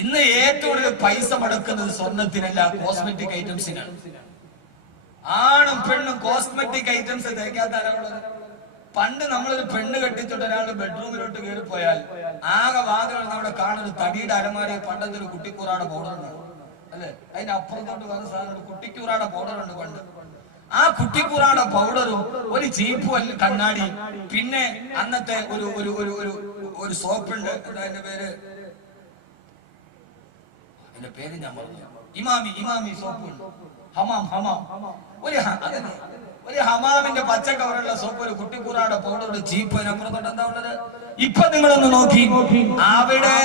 ഇന്ന് ഏറ്റവും കൂടുതൽ പൈസ മുടക്കുന്നത് സ്വർണത്തിനല്ല, കോസ്മെറ്റിക് ഐറ്റംസിനാണ്. ആണും പെണ്ണും കോസ്മെറ്റിക് ഐറ്റംസ് തേക്കാത്ത ആരാളുള്ളത്? പണ്ട് നമ്മളൊരു പെണ്ണ് കെട്ടിച്ചിട്ട് ഒരാളുടെ ബെഡ്റൂമിലോട്ട് കയറി പോയാൽ ആകെ വാതിലാണ് നമ്മുടെ കാണുന്നത് തടിയുടെ അലമാരയെ പണ്ടത്തെ ഒരു കുട്ടിക്കൂറാടെ പൗഡർ ഉണ്ടാവും, അല്ലെ? അതിന്റെ അപ്പുറത്തോട്ട് വേറെ സാധനം കുട്ടിക്കൂറാടെ പൗഡർ ഉണ്ട് പണ്ട്. ആ കുട്ടിക്കൂറാടെ പൗഡറും ഒരു ചീപ്പും അല്ല കണ്ണാടി, പിന്നെ അന്നത്തെ ഒരു ഒരു ഒരു ഒരു ഒരു സോപ്പുണ്ട്, എന്താ അതിന്റെ പേര് ഞാൻ പറഞ്ഞു, ഇമാമി സോപ്പ്, ഒരു ഹമാമിന്റെ പച്ച കവറുള്ള സോപ്പ്, ഒരു കുട്ടിക്കൂറാടെ പൗഡർ, ചീപ്പ്, അതിനപ്പുറത്തോട്ട് എന്താ ഉള്ളത്? ഇപ്പൊ നിങ്ങളൊന്ന് നോക്കി, അവിടെ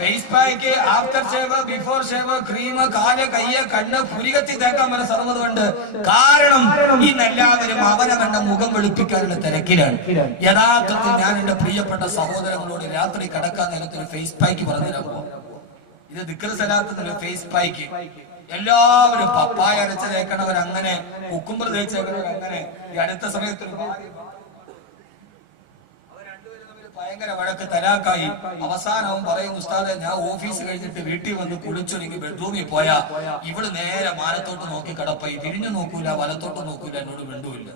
face pack, after shave, before shave, cream, കാല്, കയ്യ്, കണ്ണ്, പുരികത്തി തേക്കാൻ വരെ സർവ്വതുണ്ട്. കാരണം ഇന്നെല്ലാവരും അവനവന്റെ മുഖം വെളുപ്പിക്കാനുള്ള തിരക്കിലാണ്. യഥാർത്ഥത്തിൽ ഞാൻ എന്റെ പ്രിയപ്പെട്ട സഹോദരങ്ങളോട് രാത്രി കിടക്കാൻ നേരത്തിൽ ഫേസ് പാക്ക് പറഞ്ഞു തരാൻ പോകും. ഇത് ദിക്ർ സലാത്ത് ഫേസ് പാക്ക്. എല്ലാവരും പപ്പായ അരച്ച് തേക്കണവർ അങ്ങനെ, കുക്കുമ്പർ തേച്ചേക്കണവർ അങ്ങനെ. ഈ അടുത്ത സമയത്ത് ഭയങ്കര വഴക്ക്, തലാക്കായി. അവസാനവും പറയും, ഉസ്താദെ ഞാൻ ഓഫീസ് കഴിഞ്ഞിട്ട് വീട്ടിൽ വന്ന് കുളിച്ചൊരുങ്ങി ബെഡ്റൂമിൽ പോയാ ഇവള് നേരെ മാനത്തോട്ട് നോക്കി കിടപ്പായി, തിരിഞ്ഞു നോക്കൂല, വലത്തോട്ട് നോക്കൂല, എന്നോട് ബന്ധുവില്ല.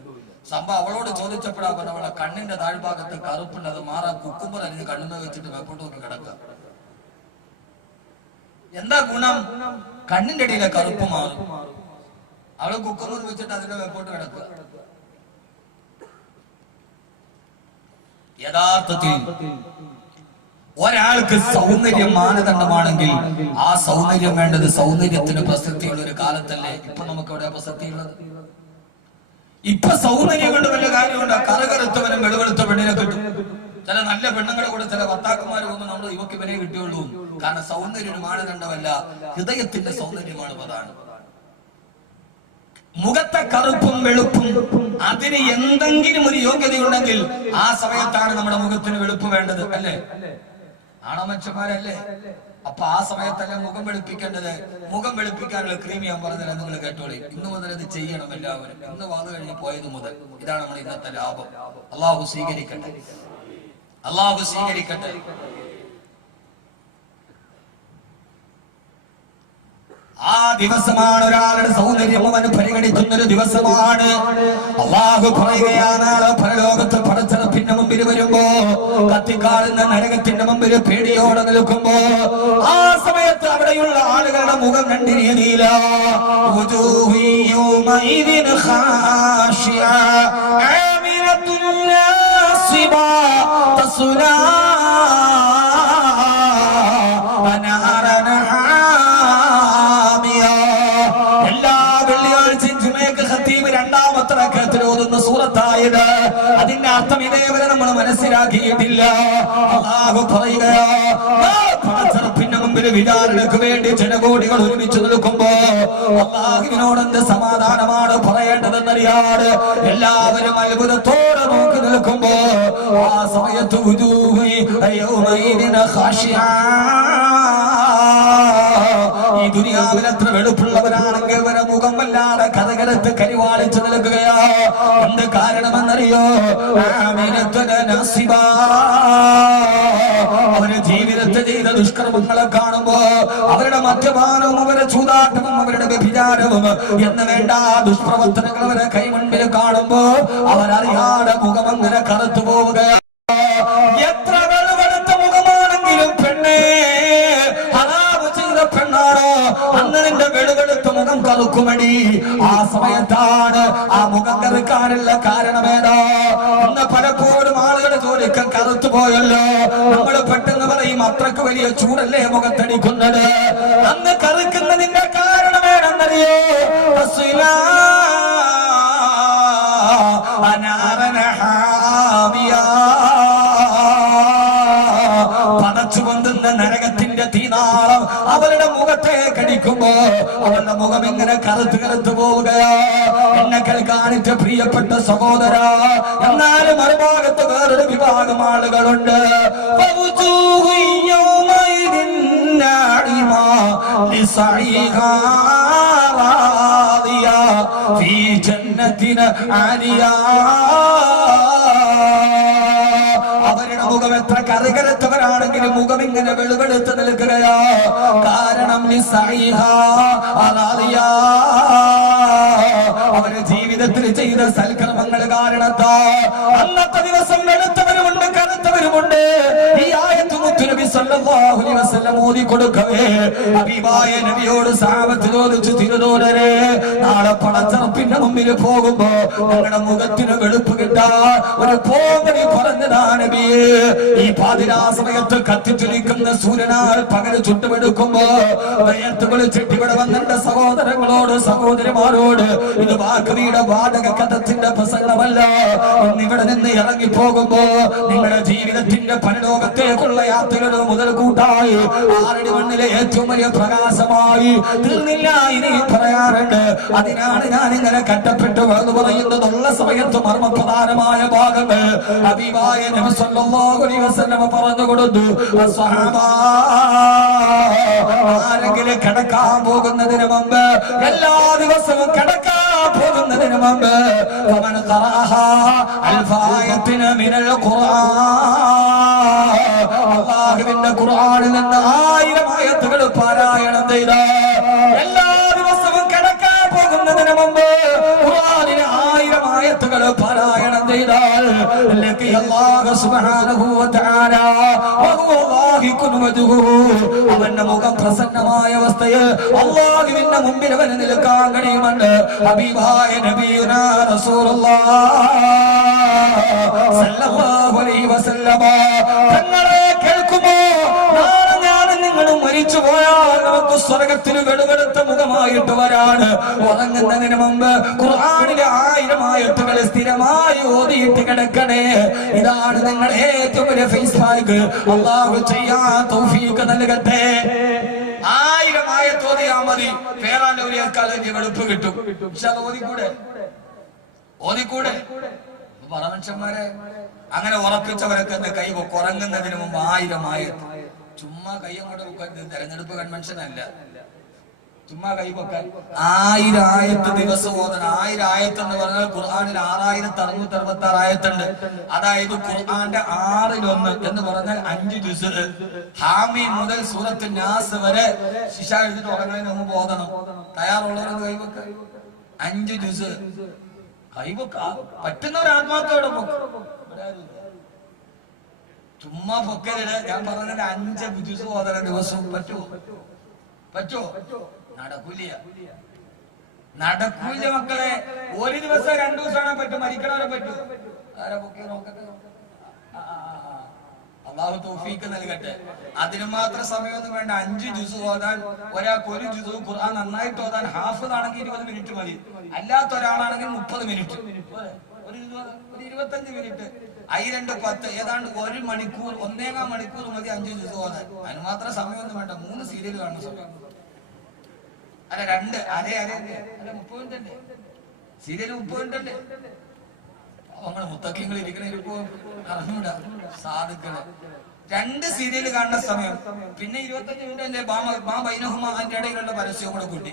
സംഭവം അവളോട് ചോദിച്ചപ്പോഴാ പറഞ്ഞ അവളെ കണ്ണിന്റെ താഴ്ഭാഗത്ത് കറുപ്പുണ്ട്, അത് മാറാൻ കുക്കുമ്പർ അരിഞ്ഞ് കണ്ണുമ വെച്ചിട്ട് വെപ്പോട്ട് നോക്കി കിടക്കുക. എന്താ ഗുണം? കണ്ണിന്റെ അടിയിലെ കറുപ്പ് മാറും. അവള് കുക്കുമ്പർ വെച്ചിട്ട് അതിന്റെ വെപ്പോട്ട് കിടക്കുക. യഥാർത്ഥത്തിൽ ഒരാൾക്ക് സൗന്ദര്യം മാനദണ്ഡമാണെങ്കിൽ ആ സൗന്ദര്യം വേണ്ടത് സൗന്ദര്യത്തിന് പ്രസക്തിയുള്ള ഒരു കാലത്തല്ലേ ഇപ്പൊ നമുക്ക് എവിടെ പ്രസക്തിയുള്ളത്? ഇപ്പൊ സൗന്ദര്യം കൊണ്ട് വലിയ കാര്യമുണ്ട്. കറുകറുത്തവനും വെളുവെളുത്ത പെണ്ണിനെ കിട്ടും. ചില നല്ല പെണ്ണുങ്ങളെ കൂടെ ചില ഭർത്താക്കന്മാർ പോകുമ്പോൾ നമ്മൾ ഇവക്ക് ഇവനെ കിട്ടിയുള്ളൂ. കാരണം സൗന്ദര്യം ഒരു മാനദണ്ഡമല്ല, ഹൃദയത്തിന്റെ സൗന്ദര്യമാണ് പ്രധാനം. മുഖത്തെ കറുപ്പും വെളുപ്പും അതിന് എന്തെങ്കിലും ഒരു യോഗ്യതയുണ്ടെങ്കിൽ ആ സമയത്താണ് നമ്മുടെ മുഖത്തിന് വെളുപ്പ് വേണ്ടത്, അല്ലേ? ആണമച്ചന്മാരല്ലേ? അപ്പൊ ആ സമയത്തല്ല മുഖം വെളുപ്പിക്കേണ്ടത്. മുഖം വെളുപ്പിക്കാനുള്ള ക്രീം ഞാൻ പറഞ്ഞത് നിങ്ങൾ കേട്ടോളി. ഇന്ന് മുതൽ ഇത് ചെയ്യണം എല്ലാവരും. ഇന്ന് വന്നു കഴിഞ്ഞ് പോയത് മുതൽ ഇതാണ് നമ്മൾ ഇന്നത്തെ ലാഭം. അള്ളാഹു സ്വീകരിക്കട്ടെ, അള്ളാഹു സ്വീകരിക്കട്ടെ. ആ ദിവസമാണ് ഒരാളുടെ സൗന്ദര്യം അവന് പരിഗണിക്കുന്നൊരു ദിവസമാണ്. അള്ളാഹു പറയുകയാണ്, പരലോകത്ത് പടച്ചറപ്പിന്റെ മുമ്പിൽ വരുമ്പോ, കത്തിക്കാളുന്ന നരകത്തിന്റെ മുമ്പിൽ പേടിയോടെ നിൽക്കുമ്പോ, ആ സമയത്ത് അവിടെയുള്ള ആളുകളുടെ മുഖം രണ്ട് രീതിയില. സൂറത്തായത് അതിന്റെ അർത്ഥം ഇതേവരെ നമ്മൾ മനസ്സിലാക്കിയിട്ടില്ല. അല്ലാഹു പറയുകയാണ്, മുമ്പിൽ വിചാരണക്ക് വേണ്ടി ജനകോടികൾ ഒരുമിച്ച് നിൽക്കുമ്പോ അല്ലാഹുവിനോട് എന്ത് സമാധാനമാണ് പറയേണ്ടതെന്നറിയാതെ എല്ലാവരും അത്ഭുതത്തോടെ നോക്കി നിൽക്കുമ്പോ ആ സമയത്ത് ഈ ദുനിയാവിൽ എത്ര വെളുപ്പുള്ളവരാണെങ്കിൽ ഇവരെ മുഖം വല്ലാതെ കഥകരത്ത് കരിവാളിച്ചു നിൽക്കുകയാ. എന്ത് കാരണമെന്നറിയോ? അവര് ജീവിതത്തിൽ ചെയ്ത ദുഷ്കർമ്മങ്ങളെ കാണുമ്പോ അവരുടെ മദ്യപാനവും അവരുടെ ചൂതാട്ടവും അവരുടെ വ്യഭിചാരവും എന്ന് വേണ്ട ദുഷ്പ്രവർത്തനങ്ങൾ അവരെ കൈമുൻപിൽ കാണുമ്പോ അവരറിയാതെ മുഖം അങ്ങനെ കറുത്തു പോവുകയാ. എത്ര വെളുവെടുത്ത മുഖമാണെങ്കിലും പെണ്ണേ, പെണ്ണാണോ അന്ന് നിന്റെ വെളുവെടുത്ത മുഖം കറുക്കുമടി. ആ സമയത്താണ് ആ മുഖം കറുക്കാനുള്ള കാരണമേതാ? ഇന്ന് പലപ്പോഴും ആളുകളുടെ ജോലിക്ക് കറുത്തു പോയല്ലോ. നമ്മൾ പെട്ടെന്ന് പറയും അത്രക്ക് വലിയ ചൂടല്ലേ മുഖത്തടിക്കുന്നത്. അന്ന് കറുക്കുന്നതിന്റെ കാരണമേണെന്നറിയോ? പടച്ചു പൊന്തുന്ന നരകത്തിന്റെ തീനാളം അവരുടെ മുഖത്തെ കടിക്കുമ്പോ അവരുടെ മുഖം ഇങ്ങനെ കറുത്തു പോവുകയോ. എന്നെ കേൾക്കാനിട്ട് പ്രിയപ്പെട്ട സഹോദര, എന്നാലും മറുഭാഗത്ത് വേറൊരു വിഭാഗം ആളുകളുണ്ട്. അവരുടെ മുഖം എത്ര കറുകരത്തവരാണെങ്കിൽ എങ്കിൽ മുഖം ഇങ്ങനെ വെളുവെടുത്ത് നിൽക്കുകയാ. കാരണം അവര് ജീവിതത്തിൽ ചെയ്ത സൽക്കർമ്മങ്ങൾ കാരണത്താ അന്നത്തെ ദിവസം വെളുത്തവരുമുണ്ട്, കറുത്തവരുമുണ്ട്. ഈ ആയത്ത് മുത്തുനബി സല്ലല്ലാഹു അലൈഹി വസല്ലം ഓതി കൊടുക്കവേ ഹബീബായ നബിയോട് സഹാബത്ത് ചോദിച്ചു, തിരുദൂതരെ, നാളെ പടച്ചറപ്പിന്റെ മുമ്പിൽ പോകുമ്പോ ഞങ്ങളുടെ മുഖത്തിന് വെളുപ്പ് കിട്ടാൻ ഒരു പോകണി പറഞ്ഞതാ നബിയേ. ഈ പാതിരാ സമയത്ത് കത്തിച്ചൊലിക്കുന്ന സൂര്യനാൽ പകല് ചുട്ടുമെടുക്കുമ്പോ വയത്തുകൾ ചെട്ടിവിടെ വന്നെന്റെ സഹോദരങ്ങളോട് സഹോദരിമാരോട് ഇത് വാക്കവിയുടെ വാതക കഥത്തിന്റെ പ്രസംഗമല്ല. ഇന്നിവിടെ നിന്ന് ഇറങ്ങി പോകുമ്പോ നിങ്ങളുടെ ജീവിതത്തിന്റെ പരലോകത്തേക്കുള്ള യാത്രകൾ മുതൽ കൂട്ടായി ആറടി മണ്ണിലെ ഏറ്റവും വലിയ പ്രകാശമായി തീർന്നില്ല. ഇനി പറയാറുണ്ട്. അതിനാണ് ഞാൻ ഇങ്ങനെ കട്ടപ്പെട്ടു എന്ന് പറയുന്നതുള്ള സമയത്ത് മർമ്മപ്രധാനമായ ഭാഗങ്ങൾ ഹബീബായ നബി സല്ലല്ലാഹു അലൈഹി വസല്ലം പറഞ്ഞു കൊടുത്തു. ആരെങ്കിലും കിടക്കാൻ പോകുന്നതിന് മുമ്പ്, എല്ലാ ദിവസവും കിടക്കാൻ പോകുന്നതിന് മുമ്പ് അല്ലാഹുവിന്റെ ഖുർആനിൽ നിന്ന് 1000 ആയത്തുകൾ പാരായണം ചെയ്ത, എല്ലാ ദിവസവും കിടക്കാൻ പോകുന്നതിന് മുമ്പ് ഖുർആനിലെ 1000 ആയത്തുകൾ പാരായണം ചെയ്താൽ അല്ലാഹു സുബ്ഹാനഹു വ തആല അവന്റെ മുഖം പ്രസന്നമായ അവസ്ഥയിൽ അല്ലാഹുവിന്റെ മുമ്പിൽ അവന് നിൽക്കാൻ കഴിയുമെന്ന് ഹബീബായ നബിയുനാ റസൂലുള്ളാഹി സല്ലല്ലാഹു അലൈഹി വസല്ലം തങ്ങളെ കേൾക്കുമോ? നാളെ ഞാനും നിങ്ങളും മരിച്ചു പോയാൽ നമുക്ക് സ്വർഗത്തിന് വെളുവെടുത്ത മുഖമായിട്ട് വരാണ്. ഉറങ്ങുന്നതിന് മുമ്പ് ഖുർആനിലെ 1000 ആയത്തുകൾ സ്ഥിരമായി ഓതിയിട്ട് കിടക്കണേ. ഇതാണ് നിങ്ങൾ ഏറ്റവും വലിയ ഫേസ്ബുക്ക്. അല്ലാഹു ചെയ്യാൻ തൗഫീഖ് നൽകട്ടെ. 1000 ആയത്ത് ഓതിയാൽ മതി, ഫേറാനൂരിയേക്കാൾ വലിയ വെളുപ്പ് കിട്ടും. ഓതിക്കൂടെ പറമനുഷ്യന്മാരെ? അങ്ങനെ ഉറപ്പിച്ചവരൊക്കെ കൈ ഉറങ്ങുന്നതിന് മുമ്പ് 1000 ആയത്ത്. ചുമ്മാ കൈ അങ്ങോട്ട് വെക്കരുത്. തെരഞ്ഞെടുപ്പ് കൺവെൻഷൻ അല്ല, ചുമ്മാ കൈ വെക്കാൻ. 1000 ആയത്ത് ദിവസം ഓതണം. 1000 ആയത്ത് എന്ന് പറഞ്ഞാൽ ഖുർആനിൽ 6666 ആയത്തുണ്ട്. അതായത് ഖുർആന്റെ 1/6 എന്ന് പറഞ്ഞാൽ 5 ജുസ്. ഹാമി മുതൽ സൂറത്ത് നാസ് വരെ ശിശ എഴുതിട്ട് ഉറങ്ങുന്നതിന് മുമ്പ് ഓതണം. തയ്യാറുള്ളവരെന്ന് കൈവെക്ക. 5 ജുസ് കൈവെക്ക. പറ്റുന്നവർ ആത്മാർത്ഥയോടെ ചുമ്മാ പൊക്കരുത്. ഞാൻ പറഞ്ഞത് 5 ജുസ് ഓതണം ദിവസവും. പറ്റുമോ? നടക്കൂല മക്കളെ. ഒരു ദിവസം 2 ദിവസമാണ് പറ്റും. മരിക്കണവരെ പറ്റൂ. ആരാ പൊക്കി നോക്കട്ടെ. അല്ലാഹു തൗഫീഖ് നൽകട്ടെ. അതിന് മാത്രം സമയമൊന്നും വേണ്ട. 5 ജുസ് ഓതാൻ ഒരാൾക്ക് 1 ജുസ് ഖുർആൻ നന്നായിട്ട് ഓതാൻ ഹാഫിദ് ആണെങ്കിൽ 20 മിനിറ്റ് മതി. അല്ലാത്ത ഒരാളാണെങ്കിൽ 30 മിനിറ്റ്, ഒരു 25 മിനിറ്റ്. 2 10 ഏതാണ്ട് 1 മണിക്കൂർ, 1.25 മണിക്കൂർ മതി 5 ജുസ് ഓതാൻ. അതിന് മാത്രം സമയമൊന്നും വേണ്ട. 3 സീരിയൽ കാണുന്ന സമയം അല്ല 2 30 മിനിറ്റ് സീരിയൽ 30 മിനിറ്റ്. നമ്മള് മുത്തക്കിങ്ങൾ ഇരിക്കണ അറിഞ്ഞൂടാ സാധുക്കള്. 2 സീരിയൽ കാണുന്ന സമയം, പിന്നെ 25 മിനിറ്റ് അല്ലേ ബൈനഹുമ അതിന്റെ ഇടയിലുള്ള പരസ്യവും കൂടെ കൂട്ടി.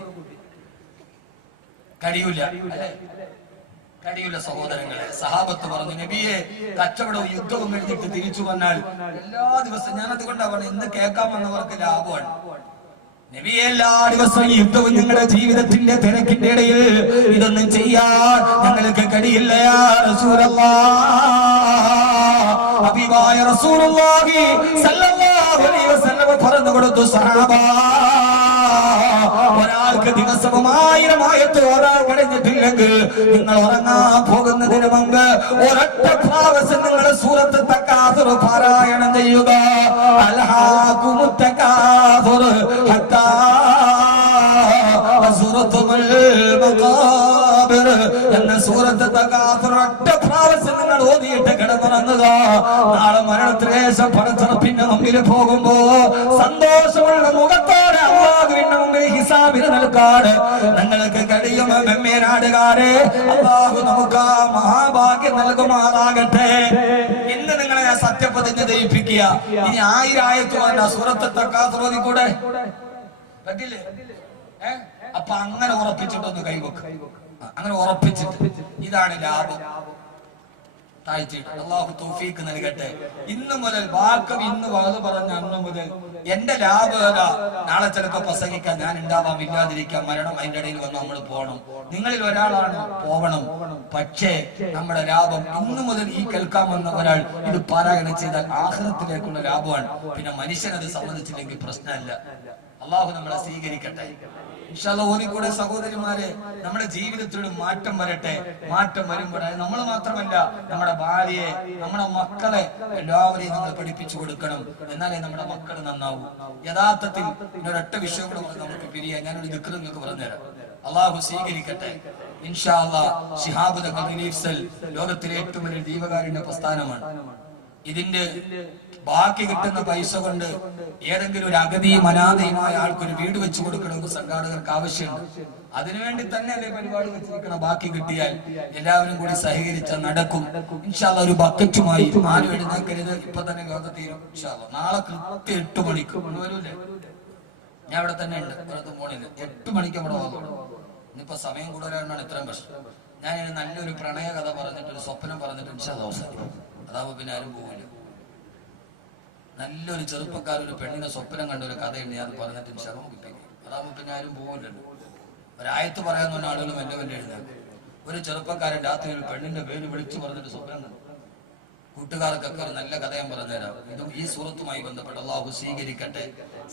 കഴിയൂല അല്ലെ? കഴിയൂല സഹോദരങ്ങളെ. സഹാബത്ത് പറഞ്ഞു, നബിയെ കച്ചവടവും യുദ്ധവും എഴുതിട്ട് തിരിച്ചു വന്നാൽ എല്ലാ ദിവസവും, ഞാൻ അതുകൊണ്ടാ പറഞ്ഞു ഇന്ന് കേൾക്കാൻ വന്നവർക്ക് ലാഭമാണ്. നബിയെ എല്ലാ ദിവസവും യുദ്ധവും നിങ്ങളുടെ ജീവിതത്തിന്റെ തിരക്കിന്റെ ഇടയിൽ ഇതൊന്നും ചെയ്യാൻ ഞങ്ങൾക്ക് കഴിയില്ല. യാ റസൂലല്ലാഹ്, ഹബീബായ റസൂലുള്ളാഹി സല്ലല്ലാഹു അലൈഹി വസല്ലം പറഞ്ഞു കൊടുത്തു, സഹാബ, ഒരാൾക്ക് ദിവസവും 1000 ആയത്ത് ഓതാൻ കഴിഞ്ഞിട്ടില്ലെങ്കിൽ നിങ്ങൾ ഉറങ്ങാൻ പോകുന്നതിന് മുമ്പ് ഒരൊറ്റ പ്രാവശ്യം നിങ്ങൾ സൂറത്ത് തകാസുർ പാരായണം ചെയ്യുക. അൽഹാകുമുത് തകാസുർ ഹത്താ സുറത്തുൽ മഖാബിർ എന്ന സൂറത്ത് തകാസുർ ഒറ്റ പ്രാവശ്യം നിങ്ങൾ ഓതിയിട്ട് കിടന്നുറങ്ങുക. നാളെ മരണത്തിലേശം പടച്ചറപ്പിന്റെ മുമ്പിൽ പോകുമ്പോ സന്തോഷമുള്ള മുഖത്തോടെ അല്ലാഹുവിന്റെ മുമ്പിൽ ഹിസാബിന് നൽകാൻ നിങ്ങൾക്ക് കഴിയും. മെമ്മേനാടുകാരെ, അല്ലാഹു നമുക്ക് ആ മഹാഭാഗ്യം നൽകുമാറാകട്ടെ. ഇന്ന് നിങ്ങളെ സത്യപ്രതിജ്ഞ ദയിപ്പിക്കുക. ഇനി 1000 ആയത്ത് വേണ്ട, സൂറത്ത് തകാസുർ ഓതിക്കൂടെ? പറ്റില്ലേ? അപ്പൊ അങ്ങനെ ഉറപ്പിച്ചിട്ടൊന്ന് കൈവെക്ക്. അങ്ങനെ ഉറപ്പിച്ചിട്ട് ഇതാണ് ലാഭം. താഴ്ത്തിയിട്ട് അള്ളാഹു തൗഫീഖ് നൽകട്ടെ. ഇന്ന് മുതൽ വാക്ക് ഇന്ന് വാത് പറഞ്ഞ അന്ന് മുതൽ എന്റെ ലാഭേത നാളെ ചിലപ്പോ പ്രസംഗിക്കാൻ ഞാൻ ഉണ്ടാവാം, ഇല്ലാതിരിക്കാം, മരണം അതിന്റെ ഇടയിൽ വന്ന് നമ്മൾ പോകണം. നിങ്ങളിൽ ഒരാളാണ് പോകണം. പക്ഷേ നമ്മുടെ ലാഭം ഇന്ന് മുതൽ ഈ കേൾക്കാമെന്ന ഒരാൾ ഇത് പാരായണം ചെയ്താൽ ആഖിറത്തിലേക്കുള്ള ലാഭമാണ്. പിന്നെ മനുഷ്യനത് സമ്മതിച്ചില്ലെങ്കിൽ പ്രശ്നമല്ല. അള്ളാഹു നമ്മളെ സ്വീകരിക്കട്ടെ. ഇൻഷാ അല്ലാഹ് ഓതിക്കൂടെ സഹോദരിമാരെ, നമ്മുടെ ജീവിതത്തിൽ മാറ്റം വരട്ടെ. മാറ്റം വരുമ്പോൾ നമ്മൾ മാത്രമല്ല, നമ്മുടെ ഭാര്യയെ, നമ്മുടെ മക്കളെ എല്ലാവരെയും നമ്മൾ പഠിപ്പിച്ചു കൊടുക്കണം. എന്നാലേ നമ്മുടെ മക്കൾ നന്നാവൂ. യഥാർത്ഥത്തിൽ ഒരൊറ്റ വിഷയം കൂടെ നമുക്ക് പിരിയാൻ ഞാനൊരു ദിക്ർ നിങ്ങൾക്ക് പറഞ്ഞുതരാം. അള്ളാഹു സ്വീകരിക്കട്ടെ. ഇൻഷാ അല്ലാഹ് ശിഹാബ് തങ്ങൾ റിലീഫ് സെൽ ലോകത്തിലെ ഏറ്റവും വലിയ ദീപകാരുണ്യ പ്രസ്ഥാനമാണ്. ഇതിന്റെ ബാക്കി കിട്ടുന്ന പൈസ കൊണ്ട് ഏതെങ്കിലും ഒരു അഗതിയും അനാഥയുമായ ആൾക്കൊരു വീട് വെച്ചു കൊടുക്കണമെന്ന് സംഘാടകർക്ക് ആവശ്യമുണ്ട്. അതിനുവേണ്ടി തന്നെ അതേ പരിപാടി വെച്ചിരിക്കണം. ബാക്കി കിട്ടിയാൽ എല്ലാവരും കൂടി സഹകരിച്ചാൽ നടക്കും. ഇൻഷാ അല്ലാഹ് ഒരു ബക്കറ്റുമായി ആരും എഴുന്നേക്കരുത്. ഇപ്പൊ തന്നെ യോഗ തീരും. ഇൻഷാ അല്ലാഹ് നാളെ കൃത്യം 8 മണിക്ക് വരൂലേ? ഞാൻ ഇവിടെ തന്നെ ഉണ്ട്, പുറത്തും പോണില്ല. 8 മണിക്ക് അവിടെ വന്നോളൂ. ഇന്നിപ്പോ സമയം കൂടുതലാണെന്നാണ് ഇത്രയും പ്രശ്നം. ഞാൻ നല്ലൊരു പ്രണയ കഥ പറഞ്ഞിട്ട്, ഒരു സ്വപ്നം പറഞ്ഞിട്ട് ഇൻഷാ അല്ലാഹ് അവസാനിക്കും. അതാവുമ്പോ പിന്നെ ആരും പോവില്ല. നല്ലൊരു ചെറുപ്പക്കാരൊരു പെണ്ണിനെ സ്വപ്നം കണ്ട ഒരു കഥയുണ്ട്, ഞാൻ പറഞ്ഞിട്ട് ഇൻഷാ അല്ലാഹ് കിട്ടിക്കും. അതാവുമ്പോ പിന്നെ ആരും പോവില്ലല്ലോ. ഒരായത്ത് പറയാൻ പറഞ്ഞ ആളുകളും എന്നെ വല്ല എഴുതാക്കും. ഒരു ചെറുപ്പക്കാരൻ രാത്രി ഒരു പെണ്ണിന്റെ പേര് വിളിച്ചു പറഞ്ഞിട്ട് സ്വപ്നം കണ്ടു. കൂട്ടുകാർക്കൊക്കെ ഒരു നല്ല കഥ ഞാൻ പറഞ്ഞുതരാം. ഇതും ഈ സൂറത്തുമായി ബന്ധപ്പെട്ട് അള്ളാഹു സ്വീകരിക്കട്ടെ.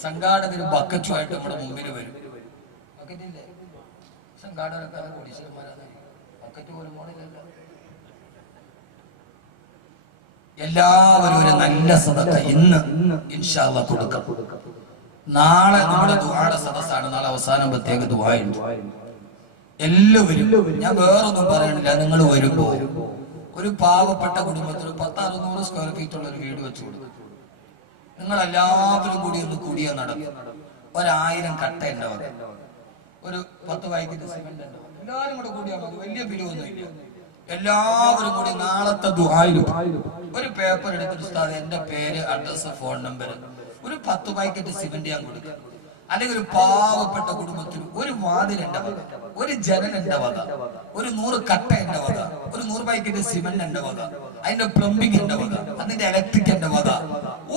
സംഘാടകരും ബക്കറ്റുമായിട്ട് നമ്മുടെ മുമ്പിൽ വരും. ബക്കറ്റില്ലേ? സംഘാടകരൊക്കെ കോടീശ്വരന്മാരാണ്. ബക്കറ്റ് പോലും മോണില്ലല്ലോ. എല്ലാവരും ഒരു നല്ല സദഖ ഇന്ന് ഇൻഷാ അല്ലാഹ് കൊടുക്കാം. നാളെ നമ്മുടെ ദുആയുടെ സദസ്സാണ്. നാളെ അവസാനം പ്രത്യേക ദുആയുണ്ട്. എല്ലാവരും, ഞാൻ വേറൊന്നും പറയണില്ല, നിങ്ങൾ വരുമ്പോ ഒരു പാവപ്പെട്ട കുടുംബത്തിന് 10-600 സ്ക്വയർ ഫീറ്റ് ഉള്ള ഒരു വീട് വെച്ചു കൊടുക്കും. നിങ്ങൾ എല്ലാവരും കൂടി ഒന്ന് കൂടിയാ നടക്കും. 1000 കട്ട ഉണ്ടാവും, ഒരു 10 പാക്കറ്റ് സിമന്റ് ഉണ്ടാവും. എല്ലാവരും കൂടെ കൂടിയാൽ മതി, വലിയ പിരിവൊന്നും ഇല്ല. എല്ലാവരും കൂടി നാളത്തെ ദുആയിലും ഒരു പേപ്പർ എടുത്തിട്ട് ഉസ്താദ് എന്റെ പേര്, അഡ്രസ്, ഫോൺ നമ്പർ, ഒരു 10 പാക്കറ്റ് സിമന്റ് ഞാൻ കൊടുക്കാം. അല്ലെങ്കിൽ ഒരു പാവപ്പെട്ട കുടുംബത്തിന് ഒരു വാതിൽ എന്റെ വക, ഒരു ജനൽ എന്റെ വക, ഒരു 100 കട്ട എന്റെ വക, ഒരു 100 പാക്കറ്റ് സിമന്റ് എന്റെ വക, അതിന്റെ പ്ലംബിംഗ് എന്റെ വക, അതിന്റെ ഇലക്ട്രിക് എന്റെ വക.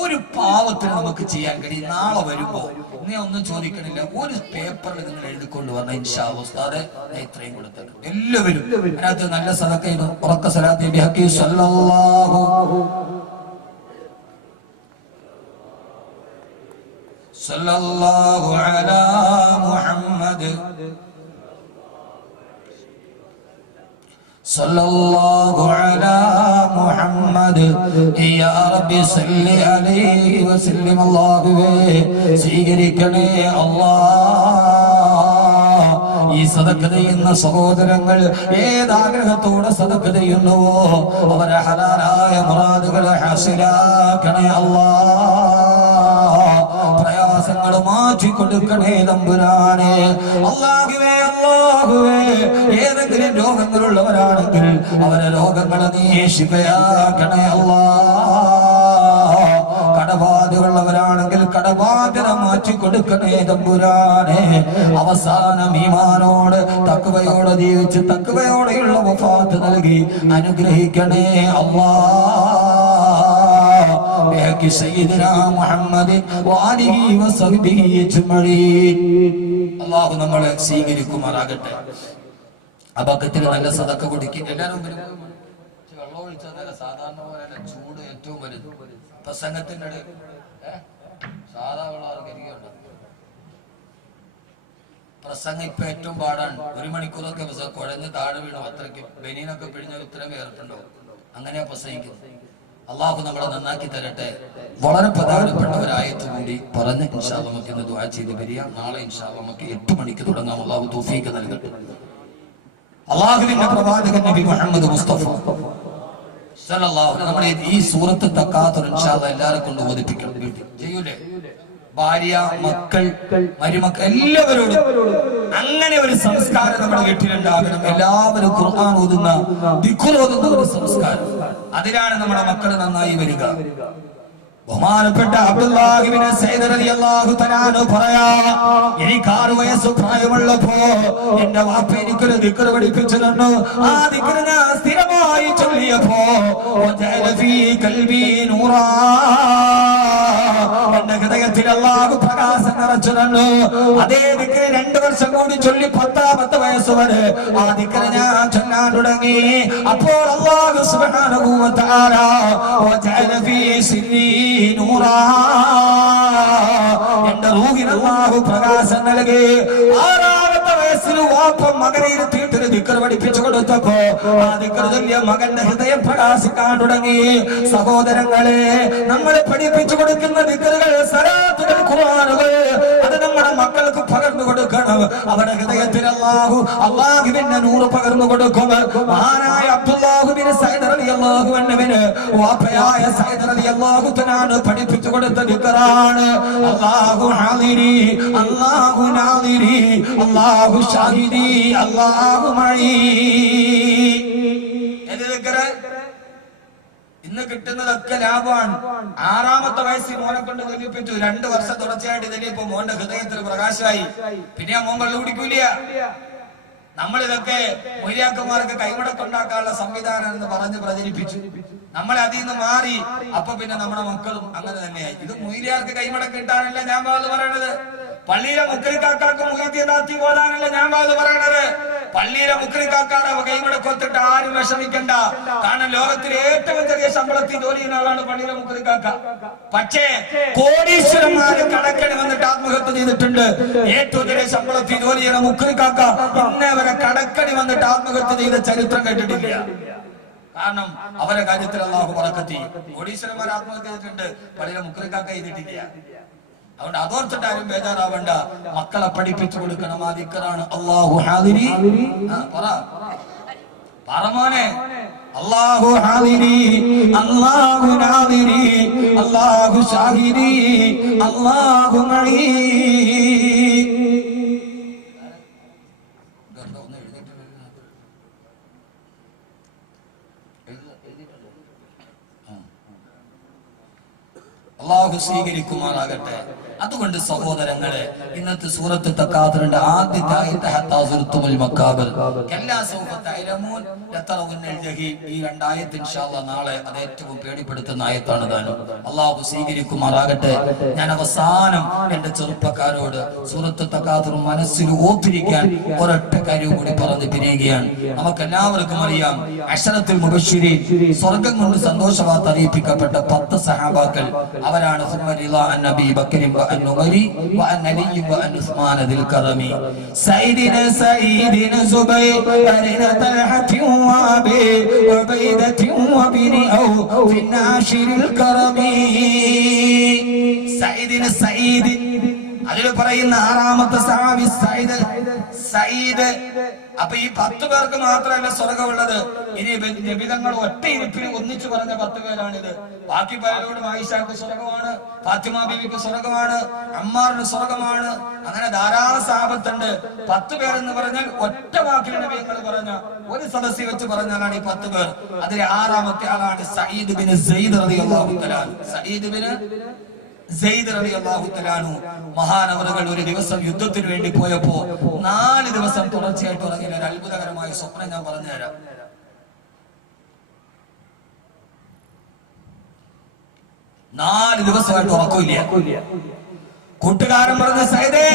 ഒരു പാവത്തിന് നമുക്ക് ചെയ്യാൻ കഴിയും. നാളെ വരുമ്പോ നീ ഒന്നും ചോദിക്കണില്ല, ഒരു പേപ്പറിൽ നിങ്ങൾ എഴുതിക്കൊണ്ട് വന്ന ഇൻഷാ അല്ലാഹ് ഉസ്താദെ ഇത്രയും കൊടുത്തേക്കും. എല്ലാവരും അതിനകത്ത് നല്ല സദഖയും ഉറക്ക സലാത്തി ബിഹഖി സല്ലല്ലാഹു സല്ലല്ലാഹു അലാ മുഹമ്മദ് സല്ലല്ലാഹു അലാ മുഹമ്മദ് യാ റബ്ബി സല്ലി അലൈഹി വസല്ലം. അല്ലാഹുവേ സ്വീകരിക്കണേ അല്ലാഹ്. ഈ സദഖ ചെയ്യുന്ന സഹോദരങ്ങൾ ഏതാഗ്രഹത്തോടെ സദഖ ചെയ്യുന്നുവോ അവരെ ഹലാലായ മുറാദുകൾ ഹാസിലാക്കണേ അല്ലാഹ്. പ്രയാസങ്ങൾ മാറ്റി കൊടുക്കണേ തമ്പുരാനെ. അല്ലാഹുവേ അല്ലാഹുവേ, ഏതെങ്കിലും രോഗങ്ങളുള്ളവരാണെങ്കിൽ അവരെ രോഗങ്ങളെ നീ ശിഫയാക്കണേ അല്ലാഹ്. കടബാധ്യതയുള്ളവരാണെങ്കിൽ കടബാധ്യത മാറ്റി കൊടുക്കണേ തമ്പുരാനെ. അവസാനം ഈമാനോട് തഖ്വയോടെ ജീവിച്ച് തഖ്വയോടെയുള്ള വഫാത്ത് നൽകി അനുഗ്രഹിക്കണേ അല്ലാഹ്. സയ്യിദനാ മുഹമ്മദ് വആലിഹി വസഹ്ബിഹി അജ്മഈൻ. അല്ലാഹു നമ്മളെ സ്വീകരിക്കുമാറാകട്ടെ. ആ ബക്കറ്റിൽ നല്ല സദഖ കൊടുക്കി. എല്ലാവരും വെള്ളം ഒഴിച്ചാൽ സാധാരണ പോലെ ചൂട് ഏറ്റവും വലുത്. പ്രസംഗത്തിന്റെ സാധാ വെള്ളം കരിയുണ്ട്. പ്രസംഗം ഇപ്പൊ ഏറ്റവും പാടാണ്. 1 മണിക്കൂറൊക്കെ കുഴഞ്ഞ് താഴെ വീണു. അത്രയ്ക്ക് ബനീനൊക്കെ പിഴിഞ്ഞാൽ ഇത്രയും വേർപ്പുണ്ടാവും. അങ്ങനെയാ പ്രസംഗിക്കുന്നത്. അള്ളാഹു നമ്മളെ നന്നാക്കി തരട്ടെ. വളരെ പ്രധാനപ്പെട്ട ഒരു ആയത്ത് കൂടി പറഞ്ഞ് ഇൻഷാ അല്ലാഹ് നമുക്ക് ഇന്ന് ദുആ ചെയ്ത് വരിക. നാളെ ഇൻഷാ അല്ലാഹ് നമുക്ക് 8 മണിക്ക് തുടങ്ങാം. അള്ളാഹു തൗഫീഖ് നൽകട്ടെ. അള്ളാഹുവിന്റെ പ്രവാചകൻ നബി മുഹമ്മദ് മുസ്തഫ സല്ലല്ലാഹു അലൈഹി നമ്മുടെ ഈ സൂറത്ത് തക്കാത്തുർ ഇൻഷാ അല്ലാഹ് എല്ലാവരെ കൊണ്ട് ഓദിപ്പിക്കണം. ചെയ്യൂലേ? ഭാര്യ, മക്കൾ, മരുമക്കൾ എല്ലാവരോടും അങ്ങനെ ഒരു സംസ്കാരം നമ്മുടെ വീട്ടിലുണ്ടാകണം. എല്ലാവരും ഖുർആൻ ഓതുന്ന, ദിക്ർ ഓതുന്ന ഒരു സംസ്കാരം. അതിലാണ് നമ്മുടെ മക്കൾ നന്നായി വരിക. ബഹുമാനപ്പെട്ട അബ്ദുല്ലാഹി ഇബ്നു സൈദ് റളിയല്ലാഹു തആല അൻഹു പറയാ, എനിക്ക് 6 വയസ്സ് പ്രായമുള്ളപ്പോ എന്റെ വാപ്പ എനിക്കൊരു ദിക്ർ പഠിപ്പിച്ചു തന്നു. ആ ദിക്ർ ഞാൻ സ്ഥിരമായി ചൊല്ലിയപ്പോ വജഅല ഫീ ഖൽബി നൂറാ, എന്റെ ഹൃദയത്തിൽ അല്ലാഹു പ്രകാശം നിറച്ചു തന്നു. അതേ ദിക്ർ 2 വർഷം കൂടി ചൊല്ലി 10 വയസ്സ് വരെ ആ ദിക്ർ ഞാൻ ചൊല്ലാൻ തുടങ്ങി. അപ്പോൾ അല്ലാഹു സുബ്ഹാനഹു വ തആല വജഅല ഫീ സിരി നൂറാ, എന്റെ റൂഹിന് അല്ലാഹു പ്രകാശം നൽകി. 6-ാമത്തെ വയസ്സിൽ വാപ്പ മകനെ ഇരുത്തിയിട്ടൊരു ദിക്ർ പഠിപ്പിച്ചു കൊടുത്തപ്പോ ആ ദിക്ർ ചൊല്ലിയ മകന്റെ ഹൃദയം പ്രകാശിക്കാൻ തുടങ്ങി. സഹോദരങ്ങളെ, നമ്മൾ പഠിപ്പിച്ചു കൊടുക്കുന്ന ദിക്റുകൾ, സലാത്തുകൾ, ഖുർആനുകൾ, അത് നമ്മുടെ മക്കൾക്ക് പകർന്നു കൊടുക്കണം. അവരുടെ ഹൃദയത്തിൽ അല്ലാഹുവിന്റെ നൂറ് പകർന്നു കൊടുക്കും. മഹാനായ അബ്ദുല്ലാഹി ഇബ്നു സൈദ് റളിയല്ലാഹു അൻഹുവിന് വാപ്പയായ സൈദ് റളിയല്ലാഹു തആല പഠിപ്പിച്ചു കൊടുത്ത ദിക്റാണ് അല്ലാഹു ഹാദിരി, അല്ലാഹു നാദിരി, അല്ലാഹു ഷാഹിദി, അല്ലാഹു മഈ. ഇന്ന് കിട്ടുന്നതൊക്കെ ലാഭമാണ്. 6-ാമത്തെ വയസ്സിൽ മോനെ കൊണ്ട് തെളിയിപ്പിച്ചു. 2 വർഷം തുടർച്ചയായിട്ട് തെളിയിപ്പോ മോന്റെ ഹൃദയത്തിൽ പ്രകാശമായി. പിന്നെ ആ മോൻ കള്ളു കുടിക്കൂല. നമ്മളിതൊക്കെ മൊയ്യാക്കന്മാർക്ക് കൈമടക്കുണ്ടാക്കാനുള്ള സംവിധാനം എന്ന് പറഞ്ഞ് പ്രചരിപ്പിച്ചു. നമ്മളെ അതിൽ നിന്ന് മാറി. അപ്പൊ പിന്നെ നമ്മുടെ മക്കളും അങ്ങനെ തന്നെയായി. ഇത് മൊയ്യാർക്ക് കൈമടക്ക് കിട്ടാനല്ല ഞാൻ പറയണത്. പള്ളിയിലെ മുക്രിക്കാക്കാർക്ക് മുഹീദ്ദീനാത്തി പോലാനല്ല ഞാൻ പറയണത്. പള്ളിയിലെ മുക്രിക്കാക്കാരെ കൈമടക്കൊത്തിട്ട് ആരും വിഷമിക്കണ്ട. കാരണം ലോകത്തിലെ ഏറ്റവും ചെറിയ ശമ്പളത്തിൽ ജോലി ചെയ്യുന്ന ആളാണ് പള്ളിയിലെ മുക്രിക്കാക്ക. പക്ഷേ കോടീശ്വരന്മാര് കടക്കണി വന്നിട്ട് ആത്മഹത്യ ചെയ്തിട്ടുണ്ട്. ഏറ്റവും ചെറിയ ശമ്പളത്തിൽ ജോലി ചെയ്യുന്ന മുക്രിക്കാക്ക ഇന്നേ വരെ കടക്കണി വന്നിട്ട് ആത്മഹത്യ ചെയ്ത ചരിത്രം കേട്ടിട്ടില്ല. കാരണം അവരെ കാര്യത്തിൽ അല്ലാഹു ബറക്കത്ത് ചെയ്യും. കോടീശ്വരന്മാർ ആത്മഹത്യ ചെയ്തിട്ടുണ്ട്, പള്ളിയിലെ മുക്രിക്കാക്ക ചെയ്തിട്ടില്ല. അതുകൊണ്ട് അതോർത്തിട്ട് ആരും ബേജാറാവണ്ട. മക്കളെ പഠിപ്പിച്ചു കൊടുക്കണം. ആ ദിക്റാണ് അല്ലാഹു ഹാദിരി. പറമോനെ, അല്ലാഹു ഹാദിരി, അല്ലാഹു നാദിരി, അല്ലാഹു ഷാഹിദി, അല്ലാഹു മഈ. അല്ലാഹു സ്വീകരിക്കുമാറാകട്ടെ. അതുകൊണ്ട് സഹോദരങ്ങളെ, ഇന്നത്തെ സൂറത്ത് തക്കാതുറിന്റെ ആദ്യത്തെ ആയത്ത് ഹത്താ സുർത്തുൽ മക്കാബിർ കല്ലാ സൗഫ തഅലമൂൻ ലതറവുന്നൽ ജഹീം. ഈ 2 ആയത്ത് ഇൻഷാഅല്ലാഹ് നാളെ അത് ഏറ്റവും പേടിപ്പെടുത്തുന്ന ആയത്താണ് താനും. അല്ലാഹു സ്വീകരിക്കുമാറാകട്ടെ. ഞാൻ അവസാനം എന്റെ ചെറുപ്പക്കാരോട് സൂറത്ത് തക്കാതുർ മനസ്സിൽ ഓർത്തിരിക്കാൻ ഒരൊറ്റ കാര്യം കൂടി പറഞ്ഞു പിരിയുകയാണ്. നമുക്ക് എല്ലാവർക്കും അറിയാം, അശറത്തുൽ മുബശ്ശിരീൻ, സ്വർഗ്ഗം കൊണ്ട് സന്തോഷവാർത്ത അറിയിപ്പിക്കപ്പെട്ട 10 സഹാബാക്കൾ. അവരാണ് നബി ബക്കർ وأن عمر وأن علي وأن عثمان ذي الكرم سيدنا زبير طلحة وأبي عبيدة وابن عوف في الناشر الكرم سيدنا سعيد. അതിൽ പറയുന്ന 6-ാമത്തെ സഹാബി സയ്യിദ്. അപ്പൊ ഈ 10 പേർക്ക് മാത്രമല്ല സ്വർഗമുള്ളത്. ഇനി നബിതങ്ങൾ ഒറ്റ ഇരിപ്പിന് ഒന്നിച്ചു പറഞ്ഞ 10 പേരാണിത്. ബാക്കി പലരോടും ആയിഷാക്ക് സ്വർഗമാണ്, ഫാത്തിമ ബീവിക്ക് സ്വർഗമാണ്, അമ്മാറിന് സ്വർഗമാണ്. അങ്ങനെ ധാരാളം സഹാബത്തുണ്ട്. 10 പേരെന്ന് പറഞ്ഞാൽ ഒറ്റ വാക്കിൽ നബികൾ പറഞ്ഞ ഒരു സദസ്സിൽ വെച്ച് പറഞ്ഞാലാണ് ഈ 10 പേർ. അതിൽ 6-ാമത്തെ ആളാണ് സഈദ് ബിൻ സയ്യിദ് റളിയല്ലാഹു തആല. സഈദ് ബിൻ സയ്യിദ് റളിയല്ലാഹു തആല മഹാനവറുകൾ ഒരു ദിവസം യുദ്ധത്തിന് വേണ്ടി പോയപ്പോ 4 ദിവസം തുടർച്ചയായിട്ട് ഉറങ്ങിയ ഒരു അത്ഭുതകരമായ സ്വപ്നം ഞാൻ പറഞ്ഞുതരാം. 4 ദിവസമായിട്ട് ഉറക്കമില്ല. കൂട്ടുകാരൻ പറഞ്ഞ സയ്യിദേ,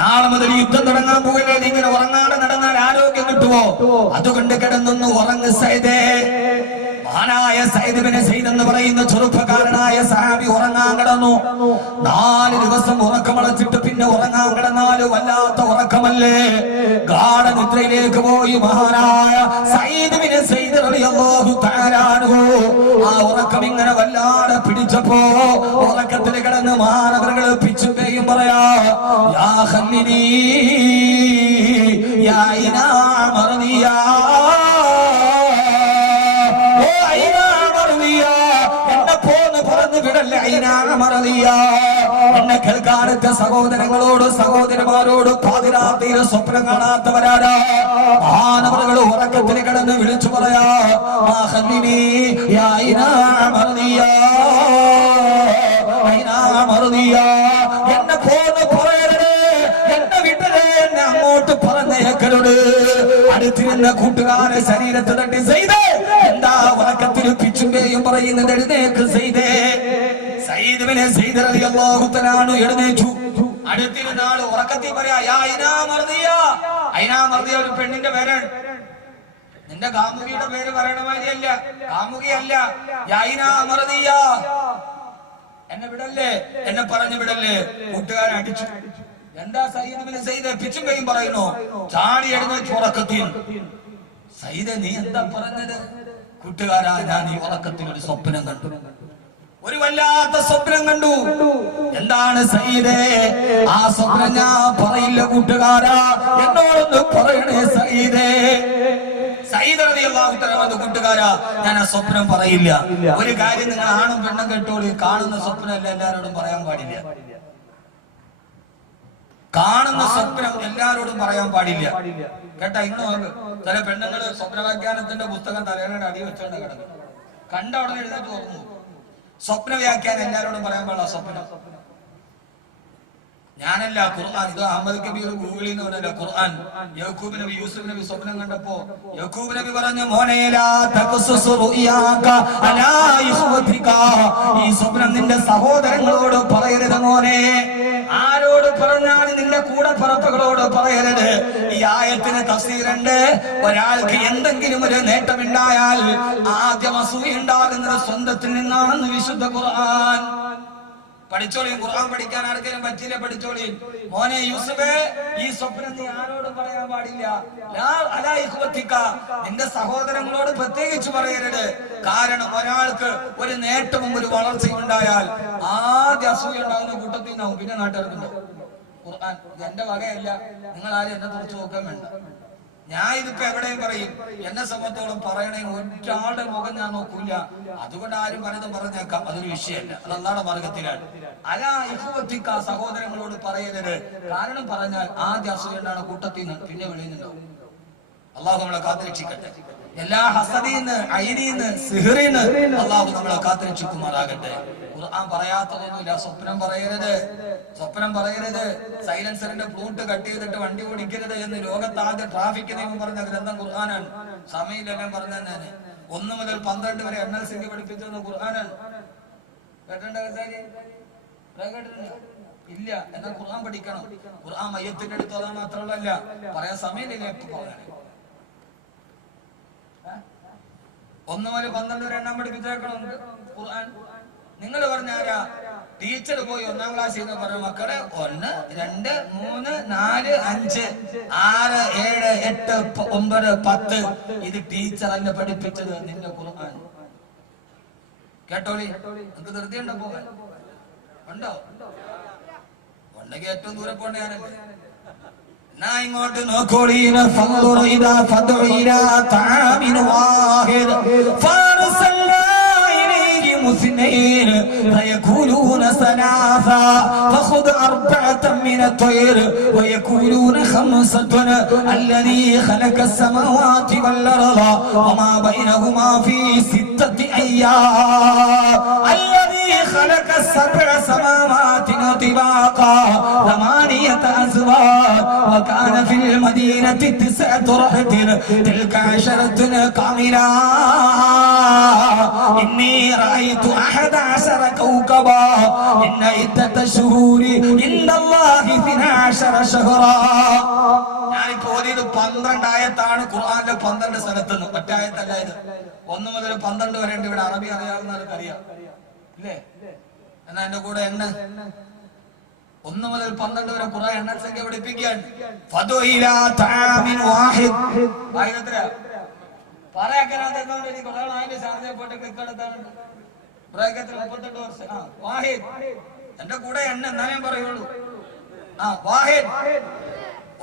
നാളെ മുതൽ യുദ്ധം തുടങ്ങാൻ പോകില്ലേ, നീ ഇങ്ങനെ ഉറങ്ങാതെ നടന്നാൽ ആരോഗ്യം കിട്ടുമോ? അതുകൊണ്ട് കിടന്നൊന്ന് ഉറങ്ങ് സയ്യിദേ. മഹാനായ സയ്യിദ് ബിൻ സയ്യിദ് എന്ന് പറയുന്ന ചെറുപ്പക്കാരനായ സഹാബി ഉറങ്ങാൻ കിടന്നു. 4 ദിവസം ഉറക്കമളച്ചിട്ട് പിന്നെ ഉറങ്ങാൻ കിടന്നാല് വല്ലാത്ത ഉറക്കമല്ലേ. ഗാഢനിദ്രയിലേക്ക് പോയി മഹാനായ സയ്യിദ് ബിൻ സയ്യിദ് റളിയല്ലാഹു തആല അൻഹു. ആ ഉറക്കം ഇങ്ങനെ വല്ലാതെ പിടിച്ചപ്പോ ഉറക്കത്തിൽ കിടന്ന് മഹാനവറുകൾ പിച്ചുകയും പറയാ, യാ ഖല്ലിനി യാ ഇനാം മർദിയാ, എന്നെ കേൾക്കാനത്തെ സഹോദരങ്ങളോട് സഹോദരന്മാരോട് പാതിരാത്രിയിൽ സ്വപ്നം കാണാത്തവരാണ്. മഹാനവറുകൾ ഉറക്കത്തിന് കിടന്ന് വിളിച്ചു പറയാ, എന്നെ പോന്ന് പറയരുത്, എന്നെ വിട്ടത്, എന്നെ അങ്ങോട്ട് പറഞ്ഞേക്കരുത്. അടുത്തിരുന്ന കൂട്ടുകാരെ ശരീരത്ത് തട്ടി ചെയ്തേ, എന്താ ഉറക്കത്തിൽ പിച്ചുമ്പേയും പറയുന്നത്, എഴുന്നേക്ക് ചെയ്തേ. സയ്യിദിനെ സയ്യിദ് റളിയല്ലാഹു തആല എഴുന്നേറ്റു. അടുത്തിരുന്ന ആള് ഉറക്കത്തിൽ പറയാ, ഐനാമർദിയ ഒരു പെണ്ണിന്റെ പേരാണ്. നിന്റെ കാമുകിയുടെ പേര് പറയണ മാതിരിയല്ല, കാമുകിയല്ല. എന്നെ വിടല്ലേ, എന്നെ പറഞ്ഞു വിടല്ലേ. കൂട്ടുകാരൻ അടിച്ചു. എന്താ സയ്യിദിനെ സയ്യിദ് പിച്ചും കൈയും പറയുന്നു. ചാടി എഴുന്നേറ്റ് ഉറക്കത്തിൽ, സയ്യിദ് നീ എന്താ പറഞ്ഞത്? കൂട്ടുകാരാ, ഞാൻ ഈ ഉറക്കത്തിൽ ഒരു സ്വപ്നം കണ്ടു, ഒരു വല്ലാത്ത സ്വപ്നം കണ്ടു. എന്താണ് സയ്യിദേ? ആ സ്വപ്നം ഞാൻ പറയില്ല കൂട്ടുകാരാ, എന്നോടൊന്ന് പറയണേ സയ്യിദേ. സയ്യിദ് റളിയല്ലാഹു തആല വന്നു, കൂട്ടുകാരാ ഞാൻ ആ സ്വപ്നം പറയില്ല. ഒരു കാര്യം നിങ്ങൾ ആണും പെണ്ണും കേട്ടോളി, കാണുന്ന സ്വപ്നമല്ല എല്ലാവരോടും പറയാൻ പാടില്ല. കാണുന്ന സ്വപ്നം എല്ലാരോടും പറയാൻ പാടില്ല കേട്ടാ. ഇന്ന് ചില പെണ്ണുങ്ങള് സ്വപ്നവ്യാഖ്യാനത്തിന്റെ പുസ്തകം തലയുടെ അടി വെച്ചോണ്ട് കിടക്കും. കണ്ട ഉടനെ എഴുന്നേറ്റ് ഓർമ്മു. സ്വപ്ന വ്യാഖ്യാനം എല്ലാരോടും പറയാൻ പാടില്ല. സ്വപ്നം ഞാനല്ല, ഖുർആൻ. ഇത് അഹമ്മദ് കബീർ ഗൂഗിളിൽ നിന്ന് പറഞ്ഞല്ല, ഖുർആൻ. യാക്കൂബ് നബി യൂസുഫ് നബി സ്വപ്നം കണ്ടപ്പോ യാക്കൂബ് നബി പറഞ്ഞു, മോനെ ലാ തഖസ്സസ് റുയാക അലാ ഇഖ്വതിക, ഈ സ്വപ്നം നിന്റെ സഹോദരങ്ങളോട് പറയരുത് മോനെ. ആരോട് പറഞ്ഞാലും നിന്റെ കൂടെ പറപ്പുകളോട് പറയരുത്. ഈ ആയത്തിന് തഫ്സീറുണ്ട്. ഒരാൾക്ക് എന്തെങ്കിലും ഒരു നേട്ടമുണ്ടായാൽ ആദ്യം അസൂയ ഉണ്ടാകുന്നത് സ്വന്തത്തിൽ നിന്നാണെന്ന് വിശുദ്ധ ഖുർആൻ. പഠിച്ചോളി, ഖുർആൻ പഠിക്കാൻ ആർക്കെങ്കിലും പറ്റില്ല, പഠിച്ചോളി. മോനെ യൂസുഫേ, ഈ സ്വപ്നം നീ ആരോടും പറയാൻ പാടില്ല. നിന്റെ സഹോദരങ്ങളോട് പ്രത്യേകിച്ച് പറയരുത്. കാരണം ഒരാൾക്ക് ഒരു നേട്ടവും ഒരു വളർച്ചയും ഉണ്ടായാൽ ആദ്യം അസൂയ ഉണ്ടാകുന്ന കൂട്ടത്തിൽ നിന്നാവും, പിന്നെ നാട്ടുകാർക്കുണ്ടാവും. ഖുർആൻ എന്റെ വകയല്ല, നിങ്ങൾ ആരും എന്നെ തുറച്ചു നോക്കാൻ വേണ്ട. ഞാൻ ഇതിപ്പോ എവിടെയും പറയും. എന്നെ സംബന്ധിച്ചോളം പറയണേ ഒരാളുടെ മുഖം ഞാൻ നോക്കൂല. അതുകൊണ്ട് ആരും പലതും പറഞ്ഞേക്കാം, അതൊരു വിഷയമല്ല. അത് അല്ലാഹുവിന്റെ മാർഗത്തിലാണ്. അലാ ഇഖ്വതിക, സഹോദരങ്ങളോട് പറയരുത്. കാരണം പറഞ്ഞാൽ ആദ്യ അസൂയണ്ടാണ് കൂട്ടത്തിൽ നിന്ന്, പിന്നെ വെളിയുന്നുണ്ടാവും. അള്ളാഹു നമ്മളെ കാത്തുരക്ഷിക്കട്ടെ. എല്ലാ ഹസദീന്ന്, ഐനീന്ന്, സിഹ്റീന്ന് അള്ളാഹു നമ്മളെ കാത്തുരക്ഷിക്കുമാറാകട്ടെ. ഖുർആൻ പറയാത്തതൊന്നുമില്ല. സ്വപ്നം പറയരുത്, സ്വപ്നം പറയരുത്. സൈലൻസറിന്റെ ഫ്ലൂട്ട് കട്ട് ചെയ്തിട്ട് വണ്ടി ഓടിക്കരുത് എന്ന് ലോകത്താദ്യ ട്രാഫിക് നിയമം പറഞ്ഞ ഗ്രന്ഥം ഖുർആനാണ്. സമയമെല്ലാം പറഞ്ഞ 1 മുതൽ 12 വരെ NLC പഠിപ്പിച്ചത് ഖുർആനാണ്. ഇല്ല എന്നാൽ ഖുർആൻ പഠിക്കണം. ഖുർആൻ മയ്യത്തിന്റെ അടുത്ത് അതാണ് മാത്രമല്ല, പറയാൻ സമയമില്ല. എപ്പോ പറയാൻ 1 മുതൽ 12 വരെ എണ്ണം പഠിപ്പിച്ചേക്കണം ഖുർആൻ. നിങ്ങൾ പറഞ്ഞാരാ? ടീച്ചർ പോയി 1ാം ക്ലാസ്സിൽ നിന്ന് പറഞ്ഞ മക്കളെ 1, 2, 3, 4, 5, 6, 7, 8, 9, 10 ഇത് ടീച്ചർ അല്ല പഠിപ്പിച്ചത്, നിന്റെ ഖുർആൻ. കേട്ടോളി, നമുക്ക് ധൃതിയുണ്ടോ പോകാൻ? ഉണ്ടോ? ഉണ്ടെങ്കിൽ ഏറ്റവും ദൂരെ പോകേണ്ട ഞാനല്ലേ. എന്നാ ഇങ്ങോട്ട് നോക്കോളീന اثنين فيكونون ثلاثا فخذ 4 من الطير ويكونون 5 الذي خلق السماوات والأرض وما بينهما في 6 أيام الذي خلق 7 سماوات طباقا 8 أزواج وكان في المدينة 9 رهط تلك 10 كاملة إني رأيت 11 كوكبا إن عدة الشهور عند الله 12 شهرا. ഞാനിപ്പോ ഓതിയത് 12 ആയത്താണ് ഖുർആനിലെ 12 സ്ഥലത്ത് നിന്ന്. മറ്റേ ആയത്തല്ല ഇത്. 1 മുതൽ 12 വരെ ഉണ്ട്. ഇവിടെ അറബി അറിയാവുന്നവർക്ക് അറിയാം ഇല്ലേ? എന്നാ എന്റെ കൂടെ എണ്ണ 1 മുതൽ 12 വരെ ഖുർആൻ എണ്ണ സംഖ്യ പഠിപ്പിക്കുകയാണ്. എന്റെ കൂടെ എണ്ണ എന്നാലേ പറയുള്ളൂ.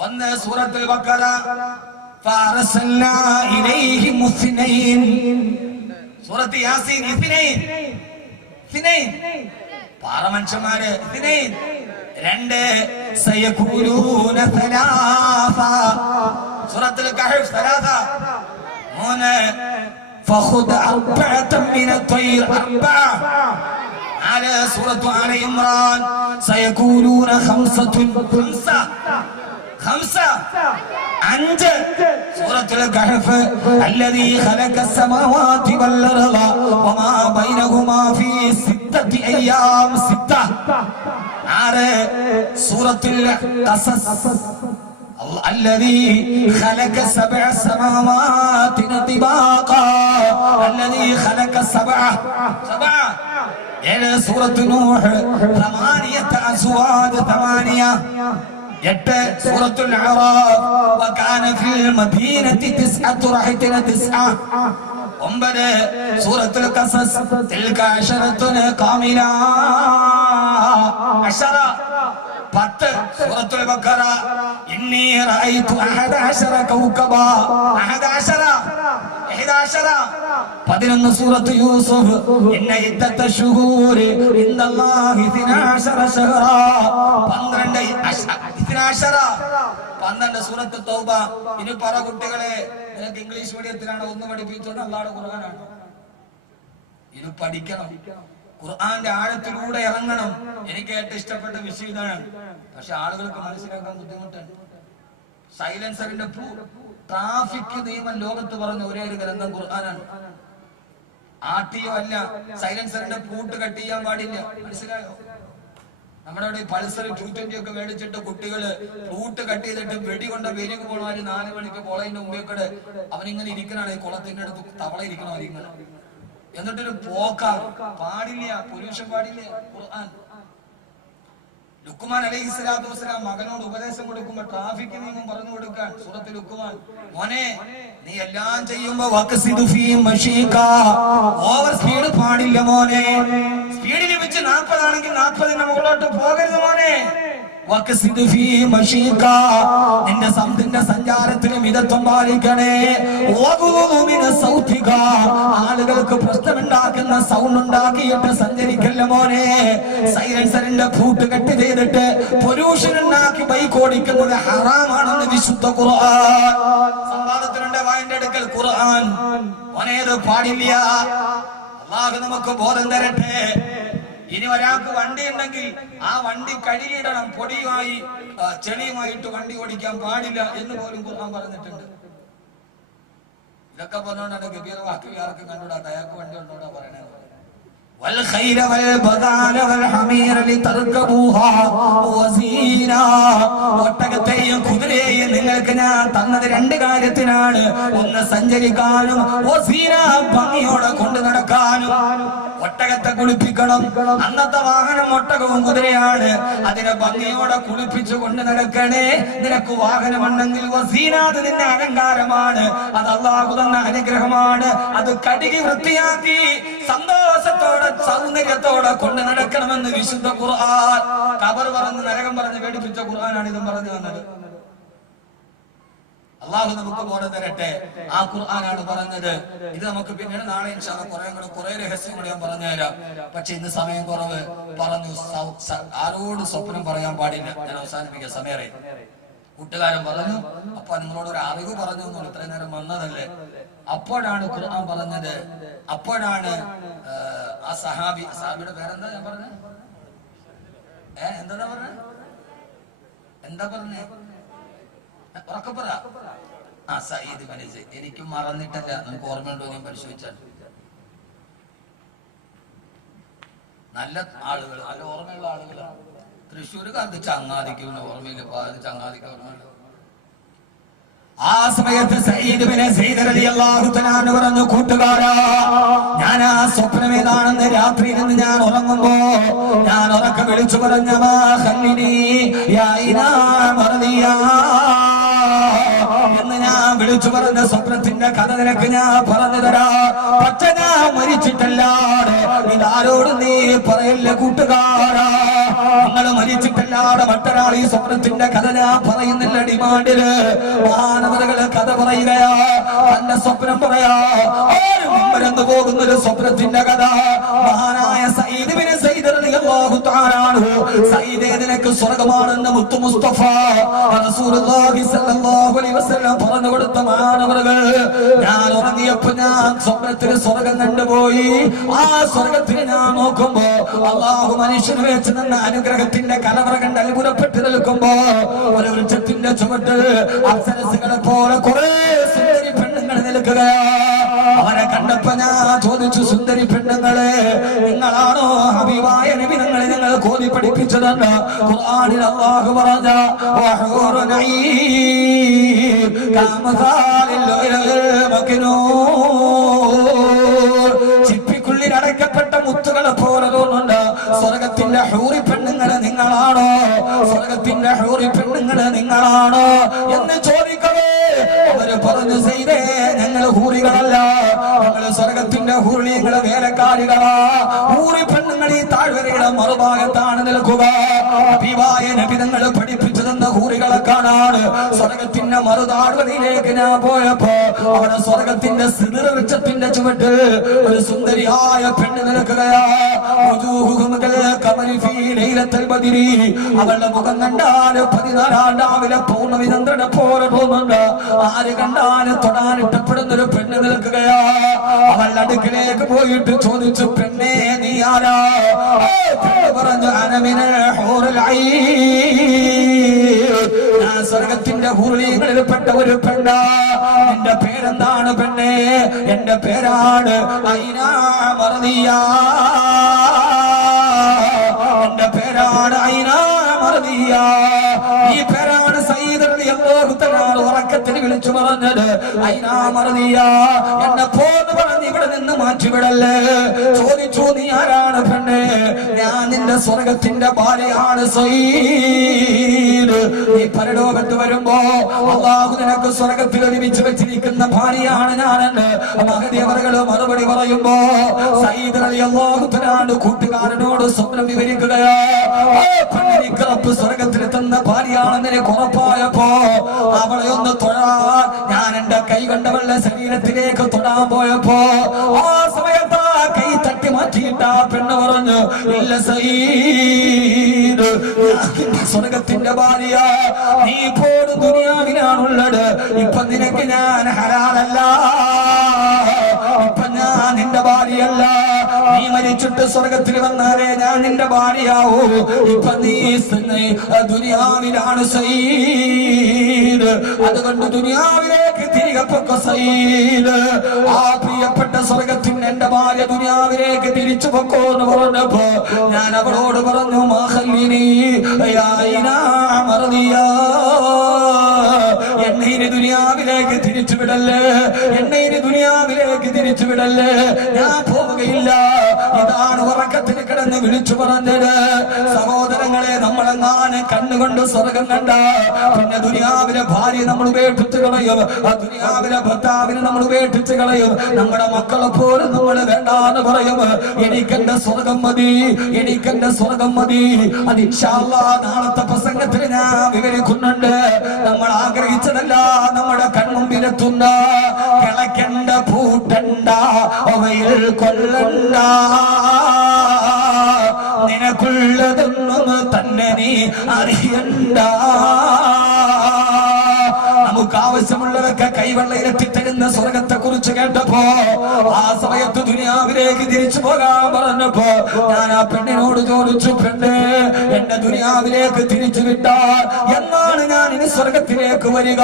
ഒന്ന് സൂറത്തുൽ ബഖറ ഫഅർസൽനാ ഇലൈഹിം ഇസ്നൈൻ. സൂറത്ത് യാസീൻ ഇസ്നൈൻ. പാറമനുഷ്യന്മാര് രണ്ട് സയഖൂലൂന സലാസ സൂറത്തുൽ കഹ്ഫ് സലാസ മൂന്ന് ഫഖുദ് അർബഅതൻ മിനൽ-ത്വയ്ർ അർബഅ على سورة آل عمران سيقولون خمسة أنت سورة الكهف الذي خلق السماوات والأرض وما بينهما في 6 أيام سورة القصص الذي خلق 7 سماوات طباقا الذي خلق 7 سورة نوح 8 أزواج 8 سورة الأعراف وكان في المدينة 9 رهطنا 9 سورة القصص تلك 10 كاملة 10 സൂറത്തുൽ ബഖറ ഇന്നി റഅയ്തു 11 കൗകബാ 11 സൂറത്ത് യൂസുഫ് ഇന്ന ഇദ്ദത ശുഹൂരി ഇൻദല്ലാഹി 12 ശഹറാ 12 സൂറത്ത് തൗബ. ഇനി പറ കുട്ടികളെ, നിനക്ക് ഇംഗ്ലീഷ് മീഡിയത്തിലാണ് ഒന്ന് പഠിപ്പിച്ചത് അല്ലാഹുവിന്റെ ഖുർആനാണ്. ഇത് പഠിക്കണം, ഖുർആന്റെ ആഴത്തിലൂടെ ഇറങ്ങണം. എനിക്ക് ഏറ്റവും ഇഷ്ടപ്പെട്ട വിഷയം ഇതാണ്. പക്ഷെ ആളുകൾക്ക് മനസ്സിലാക്കാൻ ബുദ്ധിമുട്ടാണ്. സൈലൻസറിന്റെ ട്രാഫിക് നിയമം ലോകത്ത് പറഞ്ഞ ഒരേ ഒരു ഗ്രന്ഥം ഖുർആനാണ്. ആട്ടിയോ അല്ല, സൈലൻസറിന്റെ പൂട്ട് കട്ട് ചെയ്യാൻ പാടില്ല. മനസ്സിലായോ? നമ്മുടെ അവിടെ പൾസർ 220 ഒക്കെ മേടിച്ചിട്ട് കുട്ടികള് പൂട്ട് കട്ട് ചെയ്തിട്ട് വെടികൊണ്ട വെരിക്ക് പോണവര് 4 മണിക്ക് കോളേജിന്റെ മുമ്പേ കൂടെ അവനിങ്ങനെ ഇരിക്കണാണ്. ഈ കുളത്തിന്റെ അടുത്ത് തവള ഇരിക്കണോ ഇങ്ങനെ, എന്നിട്ടൊരു പോക്ക പാടില്ല, പൊല്യൂഷൻ പാടില്ല. ഖുർആൻ ലുക്മാൻ അലൈഹിസ്സലാത്തു വസ്സലാം മകനോട് ഉപദേശം കൊടുക്കുമ്പോ ട്രാഫിക് നിയമം പറഞ്ഞു കൊടുക്കാൻ സൂറത്തുൽ ലുക്മാൻ, മോനെ നീ എല്ലാം ചെയ്യുമ്പോ ഓവർ സ്പീഡ് പാടില്ല മോനെ. സ്പീഡിൽ വെച്ച് 40 ആണെങ്കിൽ 40 മുകളിലോട്ട് പോകരുത് മോനെ. നിന്റെ സഞ്ചാരത്തിന് മിതത്വം പാലിക്കണേ. ആളുകൾക്ക് പ്രശ്നമുണ്ടാക്കുന്ന സൗണ്ട് ഉണ്ടാക്കിയിട്ട് സഞ്ചരിക്കല്ല മോനെ. സൈലൻസറിന്റെ പൂട്ട് കെട്ട് ചെയ്തിട്ട് പൊല്യൂഷൻ ഉണ്ടാക്കി ബൈക്ക് ഓടിക്കുന്നത് ഹറാമാണെന്ന് വിശുദ്ധ ഖുർആൻ. സംവാദത്തിനുണ്ട് വായന്റെ അടുക്കൽ ഖുർആൻ. മോനേത് പാടില്ല. അല്ലാഹു നമുക്ക് ബോധം തരട്ടെ. ഇനി ഒരാൾക്ക് വണ്ടി ഉണ്ടെങ്കിൽ ആ വണ്ടി കഴുകിയിടണം. പൊടിയുമായി ചെളിയുമായിട്ട് വണ്ടി ഓടിക്കാൻ പാടില്ല എന്ന് പോലും ഖുർആൻ പറഞ്ഞിട്ടുണ്ട്. ഇതൊക്കെ പറഞ്ഞുകൊണ്ടാണ് ഗബീർ വാക്ക് ആർക്കും കണ്ടുകൂടാ, അയാൾക്ക് വണ്ടി ഉണ്ടോടാ പറയണത്. ഒട്ടകത്തെയും കുതിരയെയും നിങ്ങൾക്ക് ഞാൻ തന്നത് 2 കാര്യത്തിനാണ്. ഒന്ന് സഞ്ചരിക്കാനും ഭംഗിയോടെ കൊണ്ടു നടക്കാനും. ഒട്ടകത്തെ കുളിപ്പിക്കണം. അന്നത്തെ വാഹനം ഒട്ടകവും കുതിരയാണ്. അതിനെ ഭംഗിയോടെ കുളിപ്പിച്ചു കൊണ്ട് നടക്കണേ. നിനക്ക് വാഹനമുണ്ടെങ്കിൽ വസീനാത് നിന്റെ അലങ്കാരമാണ്. അത് അല്ലാഹു തന്ന അനുഗ്രഹമാണ്. അത് കഴുകി വൃത്തിയാക്കി സന്തോഷത്തോടെ സൗന്ദര്യത്തോടെ കൊണ്ട് നടക്കണമെന്ന് വിശുദ്ധ ഖുർആൻ. ഖബർ പറഞ്ഞ് നരകം പറഞ്ഞ് പേടിപ്പിച്ച ഖുർആനാണ് ഇതും പറഞ്ഞു തന്നത്. അള്ളാഹു നമുക്ക് ബോധം തരട്ടെ. ആ ഖുർആനാണ് പറഞ്ഞത്. ഇത് നമുക്ക് പിന്നീട് നാളെ ഇൻഷാ അല്ലാഹ് കുറെ രഹസ്യം കൂടി ഞാൻ പറഞ്ഞുതരാം. പക്ഷെ ഇന്ന് സമയം കുറവ്. പറഞ്ഞു ആരോട് സ്വപ്നം പറയാൻ പാടില്ല. ഞാൻ അവസാനിപ്പിക്കാൻ സമയറേ. കൂട്ടുകാരൻ പറഞ്ഞു, അപ്പൊ നിങ്ങളോട് ഒരു അറിവ് പറഞ്ഞു എന്നുള്ളൂ, ഇത്രയും നേരം വന്നതല്ലേ. അപ്പോഴാണ് ഖുർആൻ പറഞ്ഞത്. അപ്പോഴാണ് ആ സഹാബിയുടെ പേരെന്താ ഞാൻ പറഞ്ഞ എന്താ പറഞ്ഞേ ഉറക്കപ്പറ. ആ സയ്യിദ് ബിൻ സയ്യിദ്. എനിക്കും മറന്നിട്ടല്ല, നമുക്ക് ഓർമ്മയുണ്ടോ ഞാൻ പരിശോധിച്ചാൽ. നല്ല ആളുകൾ, നല്ല ഓർമ്മയുള്ള ആളുകളാണ്. തൃശ്ശൂർക്കാർക്ക് ചങ്ങാതിക്ക് ഓർമ്മയില്ല, ചങ്ങാതിക്ക് ഓർമ്മയില്ല. ആ സമയത്ത് സയ്യിദ് ബിൻ സയ്യിദ് റളിയല്ലാഹു തആല അൻഹു പറഞ്ഞു, കൂട്ടുകാരാ, ഞാൻ ആ സ്വപ്നം ഏതാണെന്ന് രാത്രിയിൽ നിന്ന് ഞാൻ ഉറങ്ങുമ്പോ ഞാൻ ഉറക്കെ വിളിച്ചു പറഞ്ഞ എന്ന് ഞാൻ വിളിച്ചു പറഞ്ഞ സ്വപ്നത്തിന്റെ കഥ നിനക്ക് ഞാൻ പറഞ്ഞു തരാം. പക്ഷെ ഞാൻ മരിച്ചിട്ടല്ലാതെ ഇതാരോട് നീ പറയല്ലേ കൂട്ടുകാരാ. നിങ്ങൾ മരിച്ചിട്ടല്ലാതെ മറ്റൊരാൾ ഈ സ്വപ്നത്തിന്റെ കഥ ഞാൻ പറയുന്നില്ല. ഡിമാൻഡില് മാനവരകള് കഥ പറയുകയാ, തന്റെ സ്വപ്നം പറയാ. ആരും മുമ്പരന്ന് പോകുന്നൊരു സ്വപ്നത്തിന്റെ കഥ മഹാനായ സയ്യിദ് ബിൻ സയ്യിദ് റളിയല്ലാഹു തആല അൻഹു സയ്യിദേ നിനക്ക് സ്വർഗ്ഗമാണെന്ന് മുത്തു മുസ്തഫ റസൂലുള്ളാഹി സ്വല്ലല്ലാഹു അലൈഹി വസല്ലം പറഞ്ഞു കൊടുത്ത മാനവറുകൾ ഞാൻ ഉറങ്ങിയപ്പോൾ ഞാൻ സ്വപ്നത്തിൽ സ്വർഗ്ഗം കണ്ടുപോയി ആ സ്വർഗ്ഗത്തിൽ ഞാൻ നോക്കുമ്പോ അല്ലാഹു മനുഷ്യന് വെച്ച് തന്ന അനുഗ്രഹത്തിന്റെ കലവറ കണ്ട് അത്ഭുതപ്പെട്ട് നിൽക്കുമ്പോ ഒരു വൃക്ഷത്തിന്റെ ചുവട്ടിൽ അപ്സരസുകളെ പോലെ കുറെ സുന്ദരി പെണ്ണുങ്ങൾ നിൽക്കുകയാ അവരെ കണ്ടപ്പോ ഞാൻ ചോദിച്ചു സുന്ദരി പെണ്ണുങ്ങളെ നിങ്ങളാണോ ഹബീബായ നബി ഞങ്ങൾ കോതി പഠിപ്പിച്ചതെന്ന് ഖുർആനിൽ അല്ലാഹു പറഞ്ഞ വഹൂറുൻ അഈൻ കമസാലിൽ മക്നൂൻ ചിപ്പിക്കുള്ളിൽ അടക്കപ്പെട്ട മുത്തുകളെ പോലെ തോന്നുന്നുണ്ട് സ്വർഗത്തിന്റെ ഹൂറി പെണ്ണുങ്ങളെ നിങ്ങളാണോ സ്വർഗത്തിന്റെ ഹൂറി പെണ്ണുങ്ങളെ നിങ്ങളാണോ എന്ന് ചോദിക്കവേ അവര് പറഞ്ഞു ചെയ്തേ ഞങ്ങൾ ഹൂറികളല്ല ഞങ്ങള് സ്വർഗത്തിന്റെ ഹൂറികളെ വേലക്കാരികളാ ഹൂറി പെണ്ണുങ്ങൾ ഈ താഴ്വരയുടെ മറുഭാഗത്താണ് നിൽക്കുക ഹബീബായ നബി ഞങ്ങൾ പഠിപ്പിച്ചു തന്ന ഹൂറികളെ കാണാണ് സ്വർഗത്തിന്റെ മറുതാഴ്വരയിലേക്ക് ഞാൻ പോയപ്പോ അവിടെ സ്വർഗത്തിന്റെ സിദ്ർ വൃക്ഷത്തിന്റെ ചുവട്ടിൽ ഒരു സുന്ദരിയായ പെണ്ണ് നിൽക്കുകയാ അവളുടെ മുഖം കണ്ടാല് 14 രാവിലെ പൗർണമി ചന്ദ്രനെ പോലെ തോന്നുന്നുണ്ട് ആര് കണ്ടാലും തൊടാൻ ഇഷ്ടപ്പെടുന്ന ഒരു പെണ്ണ് നിൽക്കുകയാ അവളുടെ അടുക്കിലേക്ക് പോയിട്ട് ചോദിച്ചു പെണ്ണേ നീ ആരാ പെണ്ണ് പറഞ്ഞു അനമിനെ ഞാൻ സ്വർഗത്തിന്റെ ഹൂറികളിൽപ്പെട്ട ഒരു പെണ്ണാ എന്റെ പേരെന്താണ് പെണ്ണേ എന്റെ പേരാണ് ഐനാ മർദിയ എന്റെ പേരാണ് ഐനാ മർദിയ ഈ പേരാണ് സയ്യിദ് റളിയല്ലാഹു തആല ഉറക്കത്തിൽ വിളിച്ചു പറഞ്ഞത് ഐനാ മർദിയ എന്നെ പോന്ന് പറഞ്ഞ് ഇവിടെ നിന്ന് മാറ്റിവിടല്ലേ ചോദിച്ചു നീ ആരാണ് പെണ്ണേ ഞാൻ നിന്റെ സ്വർഗത്തിന്റെ ഭാര്യയാണ് സയ്യിദ് നീ പരലോകത്ത് വരുമ്പോ അല്ലാഹു നിനക്ക് സ്വർഗത്തിൽ ഒരുമിച്ച് വെച്ചിരിക്കുന്ന ഭാര്യയാണ് ഞാനെന്ന് മഹദി അവറുകൾ മറുപടി പറയുമ്പോ സയ്യിദ് റളിയല്ലാഹു തആല കൂട്ടുകാരനോട് സ്വപ്നം വിവരിക്കുകയാ പെണ്ണിനിക്ക് റബ്ബ് സ്വർഗത്തിൽ തന്ന ഭാര്യയാണെന്ന് എനിക്ക് ഉറപ്പായപ്പോ അവളെ ഒന്ന് തൊഴാൻ ഞാൻ എന്റെ കൈ കൊണ്ടവളുടെ ശരീരത്തിലേക്ക് തൊടാൻ പോയപ്പോ ആ സമയത്ത് കൈ തട്ടി മാറ്റിയിട്ട് ആ പെണ്ണ് പറഞ്ഞു ഇല്ല സയ്യിദ് സ്വർഗത്തിന്റെ ഭാര്യ നീ ഇപ്പോൾ ദുനിയാവിലാണുള്ളത് ഇപ്പൊ നിനക്ക് ഞാൻ ഹലാലല്ല ഇപ്പൊ ഞാൻ നിന്റെ ഭാര്യയല്ല നീ മരിച്ചിട്ട് സ്വർഗത്തിൽ വന്നാലേ ഞാൻ നിന്റെ ഭാര്യയാവൂ ഇപ്പൊ നീ ദുനിയാവിലാണ് സയ്യിദ് അതുകൊണ്ട് ദുനിയാവിലേക്ക് തിരികെ പൊക്ക സയ്യിദ് ആ പ്രിയപ്പെട്ട സ്വർഗത്തിന് എന്റെ ഭാര്യ ദുനിയാവിലേക്ക് തിരിച്ചു പൊക്കോ എന്ന് പറഞ്ഞപ്പോ ഞാൻ അവളോട് പറഞ്ഞു മഹല്ലിനി എന്നെ ഇനി ദുനിയാവിലേക്ക് തിരിച്ചുവിടല്ലേ എന്നെ ഇനി ദുനിയാവിലേക്ക് തിരിച്ചുവിടല്ലേ ഞാൻ പോവുകയില്ല ഇതാണ് ഉറക്കത്തിൽ കിടന്ന് വിളിച്ചു പറഞ്ഞത് സഹോദരങ്ങളെ നമ്മളെങ്ങാനും കണ്ണുകൊണ്ട് സ്വർഗം കണ്ട പിന്നെ ദുനിയാവിലെ ഭാര്യ നമ്മൾ ഉപേക്ഷിച്ച് കളയും ആ ദുനിയാവിലെ ഭർത്താവിനെ നമ്മൾ ഉപേക്ഷിച്ച് കളയും നമ്മുടെ മക്കളെ പോലും നമ്മൾ വേണ്ടാന്ന് പറയും എനിക്കെന്റെ സ്വർഗം മതി എനിക്കെന്റെ സ്വർഗം മതി അത് ഇൻഷാ അല്ലാഹ് നാളത്തെ പ്രസംഗത്തിൽ ഞാൻ വിവരിക്കുന്നുണ്ട് നമ്മൾ ആഗ്രഹിച്ചതല്ല നമ്മുടെ കൺമുമ്പിലെത്തുന്ന കിളക്കണ്ട പൂട്ടണ്ട അവയിൽ കൊല്ലണ്ട നിനക്കുള്ളതൊന്നും തന്നെ നീ അറിയണ്ട നമുക്ക് ആവശ്യമുള്ളതൊക്കെ കൈവെള്ളയിലെത്തി തരുന്ന സ്വർഗത്തെ കുറിച്ച് കേട്ടപ്പോ ആ സമയത്ത് ദുനിയാവിലേക്ക് തിരിച്ചു പോകാൻ പറഞ്ഞപ്പോ ഞാൻ ആ പെണ്ണിനോട് ചോദിച്ചു പെണ്ണ് എന്റെ ദുനിയാവിലേക്ക് തിരിച്ചു വിട്ടാൽ എന്നാണ് ഞാൻ ഇനി സ്വർഗത്തിലേക്ക് വരിക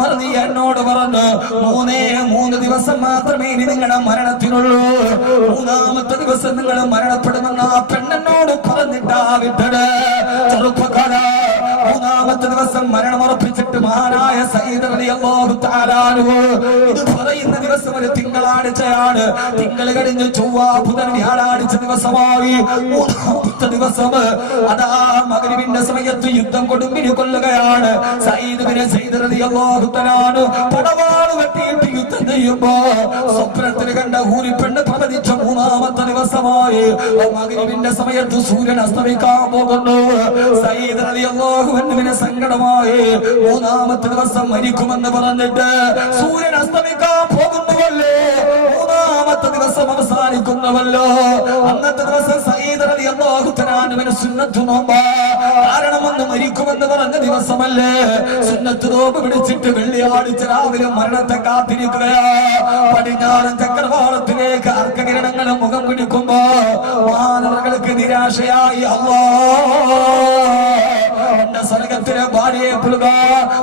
മറന്ന് എന്നോട് പറഞ്ഞു 3 ദിവസം മാത്രമേ ഇനി നിങ്ങളുടെ മരണത്തിനുള്ളൂ 3-ാമത്തെ ദിവസം നിങ്ങൾ മരണപ്പെടുമെന്ന് ആ പെണ്ണെന്നോട് പറഞ്ഞിട്ടാ വിട്ടത് ചെറുപ്പക്കാര 3-ാമത്തെ ദിവസം മരണമുറപ്പിച്ചിട്ട് മഹാനായ സയ്യിദ് റളിയല്ലാഹു തആല അൻഹു ഇത് പറയുന്ന ദിവസം ഒരു തിങ്കളാഴ്ചയാണ് തിങ്കൾ കഴിഞ്ഞ് ചൊവ്വ ബുധൻ വ്യാഴാഴ്ച ദിവസമായി 3-ാമത്തെ ദിവസം അതാ മഗ്രിബിന്റെ സമയത്ത് യുദ്ധം കൊടുമ്പിരി കൊല്ലുകയാണ് സയ്യിദ് റളിയല്ലാഹു തആല പടവാൾ വെട്ടിയിട്ട് യുദ്ധം ചെയ്യുമ്പോ സ്വപ്നത്തിൽ കണ്ട ഊരിപ്പെണ്ണ് പ്രവചിച്ച മൂന്നാമത്തെ ദിവസമായി മഗ്‌രിബിന്റെ സമയത്ത് സൂര്യൻ അസ്തമിക്കാൻ പോകുന്നു. സയ്യിദ് റളിയല്ലാഹു അൻഹുവിന് സങ്കടമായി. മൂന്നാമത്തെ ദിവസം മരിക്കുമെന്ന് പറഞ്ഞിട്ട് സൂര്യൻ അസ്തമിക്കാൻ പോകുന്നുവല്ലോ, മൂന്നാമത്തെ ദിവസം അവസാനിക്കുന്നുവല്ലോ. അന്നത്തെ ദിവസം സയ്യിദ് റളിയല്ലാഹു തആലാവിന് സുന്നത്ത് നോമ്പ്. കാരണം ഒന്ന് മരിക്കുമെന്ന് പറഞ്ഞ ദിവസമല്ലേ. സുന്നത്ത് നോമ്പ് പിടിച്ചിട്ട് വെള്ളിയാഴ്ച രാവിലെ മരണത്തെ കാത്തിരിക്കുകയാ. പടിഞ്ഞാറൻ ചക്രവാളത്തിലേക്ക് അർക്കകിരണങ്ങളും മുഖം പിടിക്കുമ്പോ മാനവർക്ക് നിരാശയായി. എന്റെ സ്വർഗത്തിലെ ഭാര്യയെ പുലുക.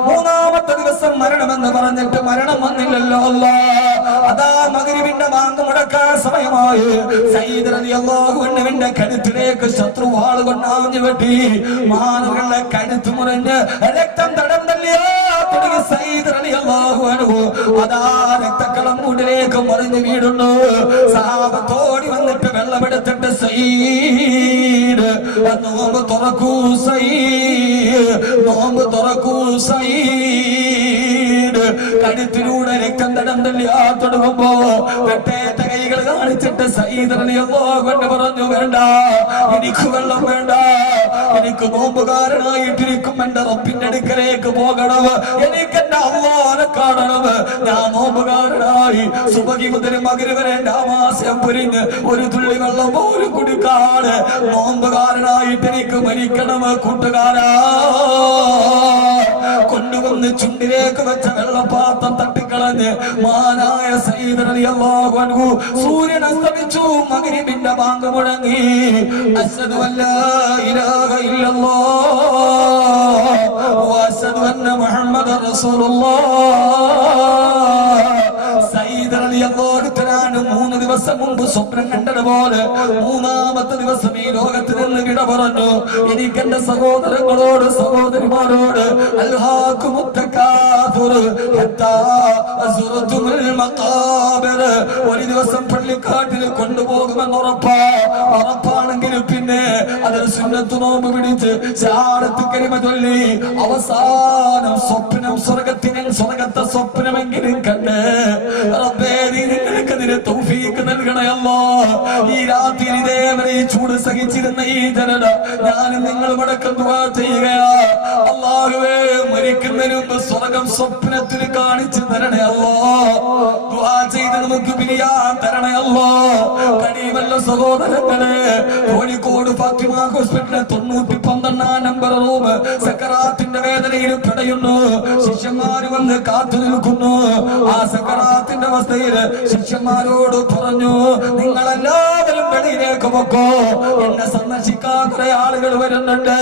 മൂന്നാമത്തെ ദിവസം മരണമെന്ന് പറഞ്ഞിട്ട് മരണം വന്നില്ലല്ലോ. അതാ മഗ്‌രിബിന്റെ ബാങ്ക് മുടക്കാൻ സമയമായി. സയ്യിദ് റളിയല്ലാഹു അൻഹുവിന്റെ കഴുത്തിലേക്ക് ശത്രു വാളുകൊണ്ട് ആഞ്ഞു വെട്ടി. മാനവരുടെ കഴുത്ത് മുറിഞ്ഞ് രക്തം തടം തള്ളിയോ തുടങ്ങി സയ്യിദ് റളിയല്ലാഹു അൻഹു അതാ രക്തക്കളം മുടിലേക്ക് മറിഞ്ഞു വീഴുന്നു. സഹാബത്തോടി വന്നിട്ട് വെള്ളമെടുത്തിട്ട് സയ്യിദ് നോമ്പ് തുറക്കൂ സയ്യിദ്, നോമ്പ് തുറക്കൂ സയ്യിദ്. കഴുത്തിലൂടെ രക്തം തടം തള്ളിയാ തുടങ്ങുമ്പോ വെട്ടേറ്റ കൈകൾ കാണിച്ചിട്ട് സയ്യിദ് റളിയല്ലാഹു അൻഹു പറഞ്ഞു, വേണ്ട, എനിക്ക് വെള്ളം വേണ്ട, എനിക്ക് നോമ്പുകാരനായിട്ടിരിക്കും എന്റെ റബ്ബിന്റെ അടുക്കലേക്ക് പോകണം, എനിക്ക് എന്റെ അല്ലാഹുവിനെ കാണണം. ഞാൻ നോമ്പുകാരനായി സുബഹി മുതൽ മഗ്‌രിബ് വരെ എന്റെ ആമാശയം പൊരിഞ്ഞ് ഒരു തുള്ളി വെള്ളം പോലും കുടിക്കാതെ നോമ്പുകാരനായിട്ട് എനിക്ക് മരിക്കണം. കൂട്ടുകാരാ, കൊണ്ടുവന്ന് ചുണ്ടിലേക്ക് വെച്ച വെള്ളപ്പാത്രം തട്ടിക്കളഞ്ഞ് മാനായ സയ്യിദ് റളിയല്ലാഹു അൻഹു സൂര്യൻ അസ്തമിച്ചു. മഗ്‌രിബിന്റെ ബാങ്ക് മുഴങ്ങി. അശ്ഹദു അല്ലാ ഇലാഹ ഇല്ലല്ലാഹ് വ അശ്ഹദു അന്ന മുഹമ്മദർ റസൂലുള്ളാഹ്. സയ്യിദ് റളിയല്ലാഹു തആല 3 ദിവസം മുമ്പ് സ്വപ്നം കണ്ടതുപോലെ മൂന്നാമത്തെ ദിവസം ഈ ലോകത്ത് നിന്ന് വിട പറഞ്ഞു. എനിക്ക് എന്റെ സഹോദരങ്ങളോട് സഹോദരിമാരോട് അൽഹാകുമുത് തകാസുർ ഹത്താ അസ്റതുൽ മഖാബിർ, ഒരു ദിവസം പള്ളിക്കാട്ടിൽ കൊണ്ടുപോകുമെന്ന് ഉറപ്പാണെങ്കിൽ പിന്നെ അതൊരു സുന്നത്ത് നോമ്പ് പിടിച്ച് ശഹാദത്ത് കലിമ ചൊല്ലി അവസാനം സ്വപ്നം സ്വർഗത്തെ സ്വപ്നമെങ്കിലും കണ്ട് റബ്ബേ നീ നിനക്കതിന് തൗഫീഖ് നൽകണേ അല്ലാഹ്. ഈ രാത്രി ഇതേവരെ ഈ ചൂട് സഹിച്ചിരുന്ന ഈ ജനത ഞാനും നിങ്ങളും അടക്കം ദുആ ചെയ്യുകയാ. അല്ലാഹുവേ, മരിക്കുന്നതിന് മുമ്പ് സ്വർഗം സ്വപ്നത്തിൽ കാണിച്ചു തരണേ അല്ലാഹ്. ദുആ ചെയ്ത് നമുക്ക് പിരിയാൻ തരണേ അല്ലാഹ്. കഴിയുമല്ല സഹോദരങ്ങളെ, കോഴിക്കോട് ഫാത്തിമ ഹോസ്പിറ്റലിലെ 912 നമ്പർ റൂം സക്കറാത്തിന്റെ വേദനയിൽ പിടയുന്നു. ശിഷ്യന്മാര് വന്ന് കാത്തു നിൽക്കുന്നു. ആ സക്കറാത്തിന്റെ അവസ്ഥയിൽ ശിഷ്യന്മാരോട് പറഞ്ഞു, നിങ്ങളെല്ലാവരും വെളിയിലേക്ക് പൊക്കോ, എന്നെ സന്ദർശിക്കാൻ കുറെ ആളുകൾ വരുന്നുണ്ട്.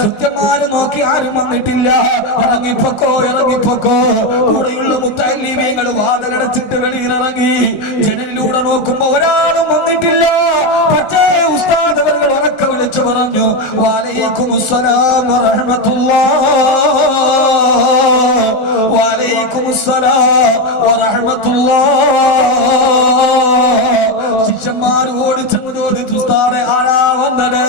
കൃത്യമാര് നോക്കി ആരും വന്നിട്ടില്ല. ഇറങ്ങിപ്പൊക്കോ ഇറങ്ങിപ്പൊക്കോ. കൂടെയുള്ള മുത്തഅല്ലിമീങ്ങൾ വാതിലടച്ചിട്ട് വെളിയിലിറങ്ങി. ജനലിലൂടെ നോക്കുമ്പോ ഒരാളും വന്നിട്ടില്ല. പക്ഷേ ഉസ്താദ് അവർ ഉറക്കെ വിളിച്ചു പറഞ്ഞു, വഅലൈക്കുമുസ്സലാം വറഹ്മത്തുള്ളാഹ്, വഅലൈക്കുമുസ്സലാം വറഹ്മത്തുള്ളാഹ്. ശിഷ്യന്മാർ ഓടി ചെന്ന് ചോദിച്ചു, ഉസ്താദേ, ആരാ വന്നത്?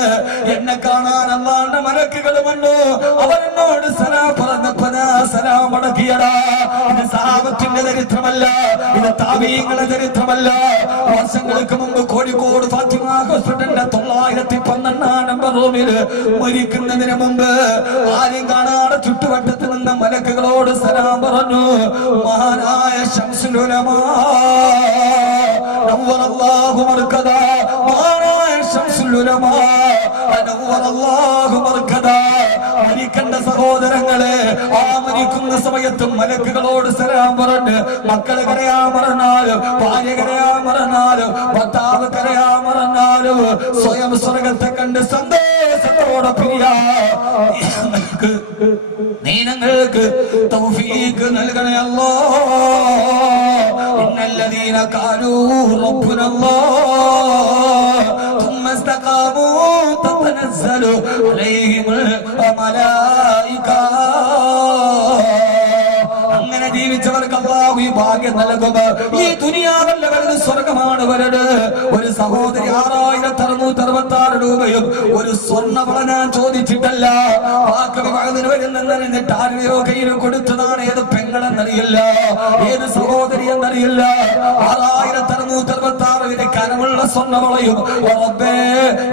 എന്നെ കാണാൻ അല്ലാഹുവിന്റെ മലക്കുകൾ വന്നു. അവരെന്നോട് സലാം പറഞ്ഞപ്പോ ഞാൻ സലാം അടക്കിയടാ. ഇത് സഹാബത്തിന്റെ ചരിത്രമല്ല, ഇത് താബീങ്ങളുടെ ചരിത്രമല്ല. വർഷങ്ങൾക്ക് മുമ്പ് കോഴിക്കോട് ഫാത്തിമ ഹോസ്പിറ്റലിന്റെ 912 നമ്പർ റൂമിൽ മരിക്കുന്നതിന് മുമ്പ് ആരും കാണാതെ ചുറ്റുവട്ടത്ത് നിന്ന് മലക്കുകളോട് സലാം പറഞ്ഞു. മഹാനായ ശംസുൽ ഉലമാ നവ്വറല്ലാഹു മർകദാ, മഹാനായ ശംസുൽ ഉലമാ നവ്വറല്ലാഹു മർകദാ. മരിക്കേണ്ട സഹോദരങ്ങളെ, ആ മരിക്കുന്ന സമയത്ത് മലക്കുകളോട് സലാം പറഞ്ഞ് മക്കള് കരയാൻ പറഞ്ഞാലും ഭാര്യ കരയാൻ പറഞ്ഞാലും ഭർത്താവ് കരയാൻ പറഞ്ഞാലും സ്വയം സ്വർഗത്തെ കണ്ട് സന്തോഷത്തോടെ പിരിയാ നീ ഞങ്ങൾക്ക് തൗഫീഖ് നൽകണേ അല്ലാഹ്. ഇന്നല്ലദീന ഖാലൂ റബ്ബുനല്ലാഹ് ثم استقاموا تتنزل عليهم الملائكة. അങ്ങനെ ജീവിച്ചവർക്ക് അല്ലാഹു ഈ ഭാഗ്യം നൽകും. ഈ ദുനിയാവല്ല വരുന്ന സ്വർഗ പുസ്തകമാണ് വരുന്നത്. ഒരു സഹോദരി 6666 രൂപയും ഒരു സ്വർണ്ണവള ഞാൻ ചോദിച്ചിട്ടല്ല, വരുന്നിട്ട് ആരുടെയോ കയ്യിൽ കൊടുത്തതാണ്. ഏത് പെങ്ങളെന്നറിയില്ല, ഏത് സഹോദരി എന്നറിയില്ല. 6666 കനമുള്ള സ്വർണ്ണവളയും റബ്ബേ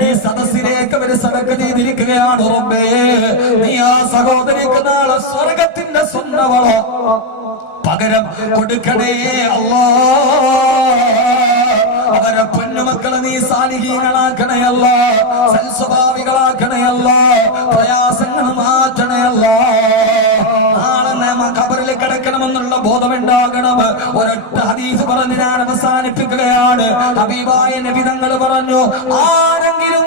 ഈ സദസ്സിലേക്ക് അവർ സദഖ ചെയ്തിരിക്കുകയാണ്. റബ്ബേ നീ ആ സഹോദരിക്ക് നാളെ സ്വർഗത്തിന്റെ സ്വർണ്ണവള പകരം കൊടുക്കണേ അല്ലാഹ്. അവരെ പൊന്നുമക്കളെ നീ സാലിഹീങ്ങളാക്കണയല്ല, സൽസ്വഭാവികളാക്കണയല്ല, പ്രയാസങ്ങൾ മാറ്റണയല്ല. നാളെ നമ്മ ഖബറിൽ കിടക്കണമെന്നുള്ള ബോധമുണ്ടാകണം. ഒരൊറ്റ ഹദീസ് പറഞ്ഞ് ഞാൻ അവസാനിപ്പിക്കുകയാണ്. ഹബീബായ നബി തങ്ങൾ പറഞ്ഞു, ആരെങ്കിലും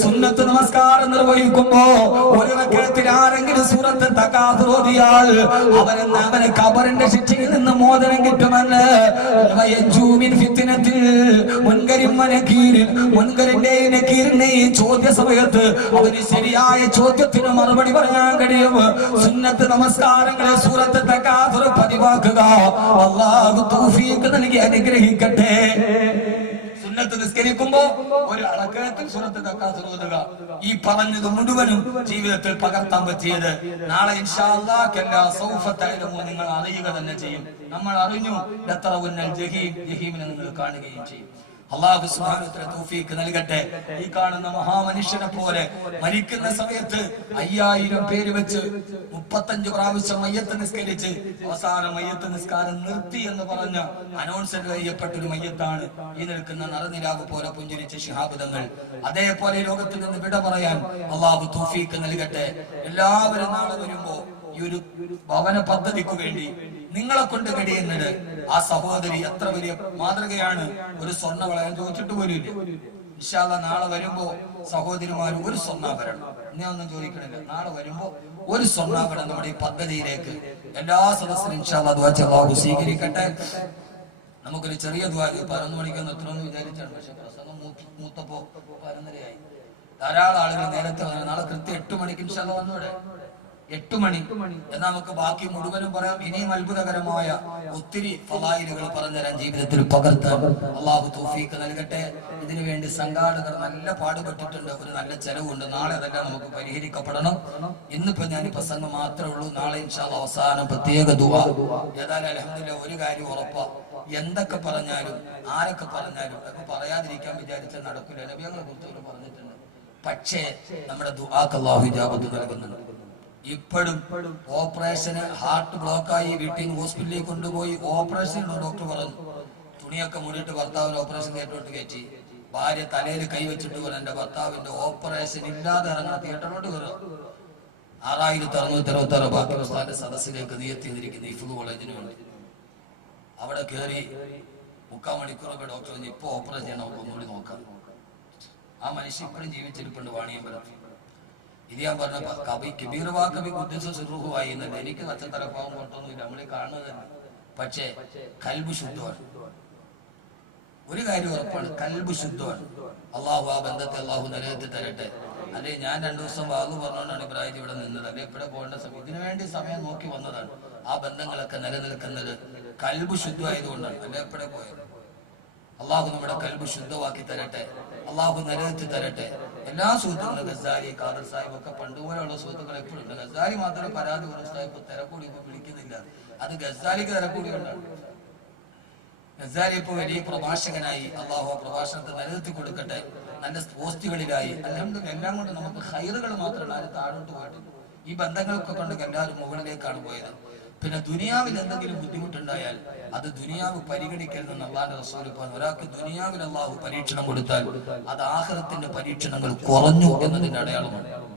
സുന്നത്ത് നമസ്കാരം നിർവഹിക്കുമ്പോ ഒരു റക്അത്തിൽ ആരെങ്കിലും സൂറത്ത് തകാസുർ ഓതിയാൽ അവന് ഖബറിന്റെ ശിക്ഷയിൽ നിന്ന് മോചനം കിട്ടുമെന്ന്. മുൻകരിന്റെയും നക്കീറിന്റെയും ചോദ്യ സമയത്ത് അവന് ശരിയായ ചോദ്യത്തിന് മറുപടി പറയാൻ കഴിയും. സുന്നത്ത് നമസ്കാരങ്ങളെ സൂറത്ത് തകാസുർ പതിവാക്കുക. അല്ലാഹു തൗഫീഖ് നൽകി അനുഗ്രഹിക്കട്ടെ. സുന്നത്ത് നിസ്കരിക്കുമ്പോ ഒരു റക്അത്തിൽ സൂറത്ത് തകാസുർ ഓതുക. ഈ പറഞ്ഞത് മുഴുവനും ജീവിതത്തിൽ പകർത്താൻ പറ്റിയത് നാളെ ഇൻഷാ അല്ലാഹ് കല്ലാ സൗഫ തഅലമു നിങ്ങൾ അറിയുക തന്നെ ചെയ്യും. നമ്മൾ അറിഞ്ഞു ലതറവുന്നൽ ജഹീം, ജഹീമിനെ നിങ്ങൾ കാണുകയും ചെയ്യും. അല്ലാഹു സുബ്ഹാനഹു വ തആല തൗഫീഖ് നൽകട്ടെ. ഈ കാണുന്ന മഹാമനുഷ്യനെ പോലെ മരിക്കുന്ന സമയത്ത് 5000 പേര് വെച്ച് 35 പ്രാവശ്യം മയ്യത്ത് നിസ്കരിച്ച് അവസാനം മയ്യത്ത് നിസ്കാരം നിർത്തി എന്ന് പറഞ്ഞ അനൗൺസ്മെന്റ് ചെയ്യപ്പെട്ടൊരു മയ്യത്താണ് ഈ നിൽക്കുന്ന നറുനിലാവ് പോലെ പുഞ്ചിരിച്ച ശിഹാബ് തങ്ങൾ. അതേപോലെ ലോകത്തിൽ നിന്ന് വിട പറയാൻ അല്ലാഹു തൗഫീഖ് നൽകട്ടെ. എല്ലാവരും നാളെ വരുമ്പോ ഈ ഒരു ഭവന പദ്ധതിക്ക് വേണ്ടി നിങ്ങളെ കൊണ്ട് കഴിയുന്നത് ആ സഹോദരി എത്ര വലിയ മാതൃകയാണ്. ഒരു സ്വർണ്ണവള ഞാൻ ചോദിച്ചിട്ട് പോലുമില്ല. ഇൻഷാ അല്ലാഹ് നാളെ വരുമ്പോ സഹോദരിമാർ ഒരു സ്വർണ്ണാഭരണം ഞാൻ ഒന്നും ചോദിക്കണില്ല. നാളെ വരുമ്പോ ഒരു സ്വർണ്ണാഭരണം നമ്മുടെ ഈ പദ്ധതിയിലേക്ക് എല്ലാ സദസ്സിലും ഇൻഷാ അല്ലാഹ് ദുആ ചെയ്ത് അല്ലാഹു സ്വീകരിക്കട്ടെ. നമുക്കൊരു ചെറിയ ദുആ 11 മണിക്ക് നിർത്തണമെന്ന് വിചാരിച്ചാണ്, പക്ഷെ പ്രസംഗം മൂത്തപ്പോ 11:30 ധാരാളം ആളുകൾ നേരത്തെ വന്നു. നാളെ കൃത്യം 8 മണിക്ക് ഇൻഷാ അല്ലാഹ് വന്നൂടെ? 8 മണി എന്നാൽ നമുക്ക് ബാക്കി മുഴുവനും പറയാം. ഇനിയും അത്ഭുതകരമായ ഒത്തിരി ഫളായിലുകൾ പറഞ്ഞുതരാൻ ജീവിതത്തിൽ പകർത്താൻ അല്ലാഹു തൗഫീഖ് നൽകട്ടെ. ഇതിനു വേണ്ടി സംഘാടകർ നല്ല പാടുപെട്ടിട്ടുണ്ട്, ഒരു നല്ല ചെലവുണ്ട്. നാളെ അതെല്ലാം നമുക്ക് പരിഹരിക്കപ്പെടണം. ഇന്നിപ്പോ ഞാൻ പ്രസംഗം മാത്രമേ ഉള്ളൂ. നാളെ ഇൻഷാ അല്ലാഹ് അവസാനം പ്രത്യേക ദുആ. ഏതായാലും അൽഹംദുലില്ലാഹ് ഒരു കാര്യം ഉറപ്പാ, എന്തൊക്കെ പറഞ്ഞാലും ആരൊക്കെ പറഞ്ഞാലും അതൊക്കെ പറയാതിരിക്കാൻ വിചാരിച്ചാൽ നടക്കില്ല. നബിയെ കുറിച്ച് പറഞ്ഞിട്ടുണ്ട്. പക്ഷേ നമ്മുടെ ദുആക്ക് അല്ലാഹു ഇജാബത്ത് നൽകുന്നുണ്ട്. ഇപ്പോഴും ഓപ്പറേഷന് ഹാർട്ട് ബ്ലോക്കായി വീട്ടിൽ നിന്ന് ഹോസ്പിറ്റലിൽ കൊണ്ടുപോയി ഓപ്പറേഷൻ ഡോക്ടർ പറഞ്ഞു. തുണിയൊക്കെ മൂടിയിട്ട് ഭർത്താവിന് ഓപ്പറേഷൻ തിയേറ്ററിലോട്ട് കയറ്റി. ഭാര്യ തലയിൽ കൈവച്ചിട്ട് പറഞ്ഞു, എന്റെ ഭർത്താവിന്റെ ഓപ്പറേഷൻ ഇല്ലാതെ ഇറങ്ങുന്ന തിയേറ്ററിലോട്ട് കയറുക. 6666 പാകിസ്ഥാന്റെ സദസ്സിലേക്ക് നിയത്തിയിരിക്കുന്ന ഇഫ്ലു കോളേജിന് വേണ്ടി അവിടെ കയറി 3/4 മണിക്കൂറൊക്കെ ഡോക്ടർ പറഞ്ഞു, ഇപ്പൊ ഓപ്പറേഷൻ ചെയ്യണം, നമുക്ക് ഒന്നുകൂടി നോക്കാം. ആ മനുഷ്യൻ ഇപ്പോഴും ജീവിച്ചിരിപ്പുണ്ട് വാണിയമ്പലത്തിൽ. ഇത് ഞാൻ പറഞ്ഞ കബീർവാക്കബി ഉദ്ദേശിറുഹുവായി എന്നല്ല. എനിക്ക് നച്ചത്തലപ്പാവും കൊണ്ടൊന്നുമില്ല, നമ്മളീ കാണുന്നത് തന്നെ. പക്ഷേ കൽബ് ശുദ്ധമാണ്. ഒരു കാര്യം ഉറപ്പാണ്, കൽബ് ശുദ്ധമാണ്. അള്ളാഹു ആ ബന്ധത്തെ അള്ളാഹു നിലനിർത്തി തരട്ടെ. അല്ലെ ഞാൻ 2 ദിവസം വാതു പറഞ്ഞുകൊണ്ടാണ് ഇബ്രാഹിം ഇവിടെ നിന്നത്. അല്ലെ ഇവിടെ പോകേണ്ട സമയം ഇതിനു വേണ്ടി സമയം നോക്കി വന്നതാണ്. ആ ബന്ധങ്ങളൊക്കെ നിലനിൽക്കുന്നത് കൽബ് ശുദ്ധമായതുകൊണ്ടാണ്. അല്ലെ എപ്പോഴെ പോയത്. അള്ളാഹു നമ്മുടെ കൽബ് ശുദ്ധമാക്കി തരട്ടെ. അള്ളാഹു നിലനിർത്തി തരട്ടെ. എല്ലാ സുഹൃത്തുക്കളും ഗസാലി, ഖാദർ സാഹിബ് ഒക്കെ പണ്ടുപോലെയുള്ള സുഹൃത്തുക്കൾ എപ്പോഴും ഉണ്ട്. ഗസാലി മാത്രമേ പരാതി പറഞ്ഞു, ഇപ്പൊ തിരക്കൂടി ഇപ്പൊ വിളിക്കുന്നില്ല. അത് ഗസാലിക്ക് തിരക്കൂടി കൊണ്ടാണ്. ഗസാലി ഇപ്പൊ വലിയ പ്രഭാഷകനായി. അള്ളാഹു പ്രഭാഷണത്തെ നിലനിർത്തി കൊടുക്കട്ടെ. നല്ല പോസ്റ്റുകളിലായി. അൽഹംദുലില്ലാഹ് എല്ലാം കൊണ്ട് നമുക്ക് ഹൈറുകൾ മാത്രമല്ല, ആരും താഴോട്ട് പോയിട്ടില്ല. ഈ ബന്ധങ്ങളൊക്കെ കൊണ്ട് എല്ലാവരും മുകളിലേക്കാണ് പോയത്. പിന്നെ ദുനിയാവിൽ എന്തെങ്കിലും ബുദ്ധിമുട്ടുണ്ടായാൽ അത് ദുനിയാവ് പരിഗണിക്കരുതെന്ന് അല്ലാഹുവിന്റെ റസൂൽ പറഞ്ഞു. ഒരാൾക്ക് ദുനിയാവിൽ അല്ലാഹു പരീക്ഷണം കൊടുത്താൽ അത് ആഖിറത്തിന്റെ പരീക്ഷണങ്ങൾ കുറഞ്ഞു എന്നതിന്റെ അടയാളമാണ്.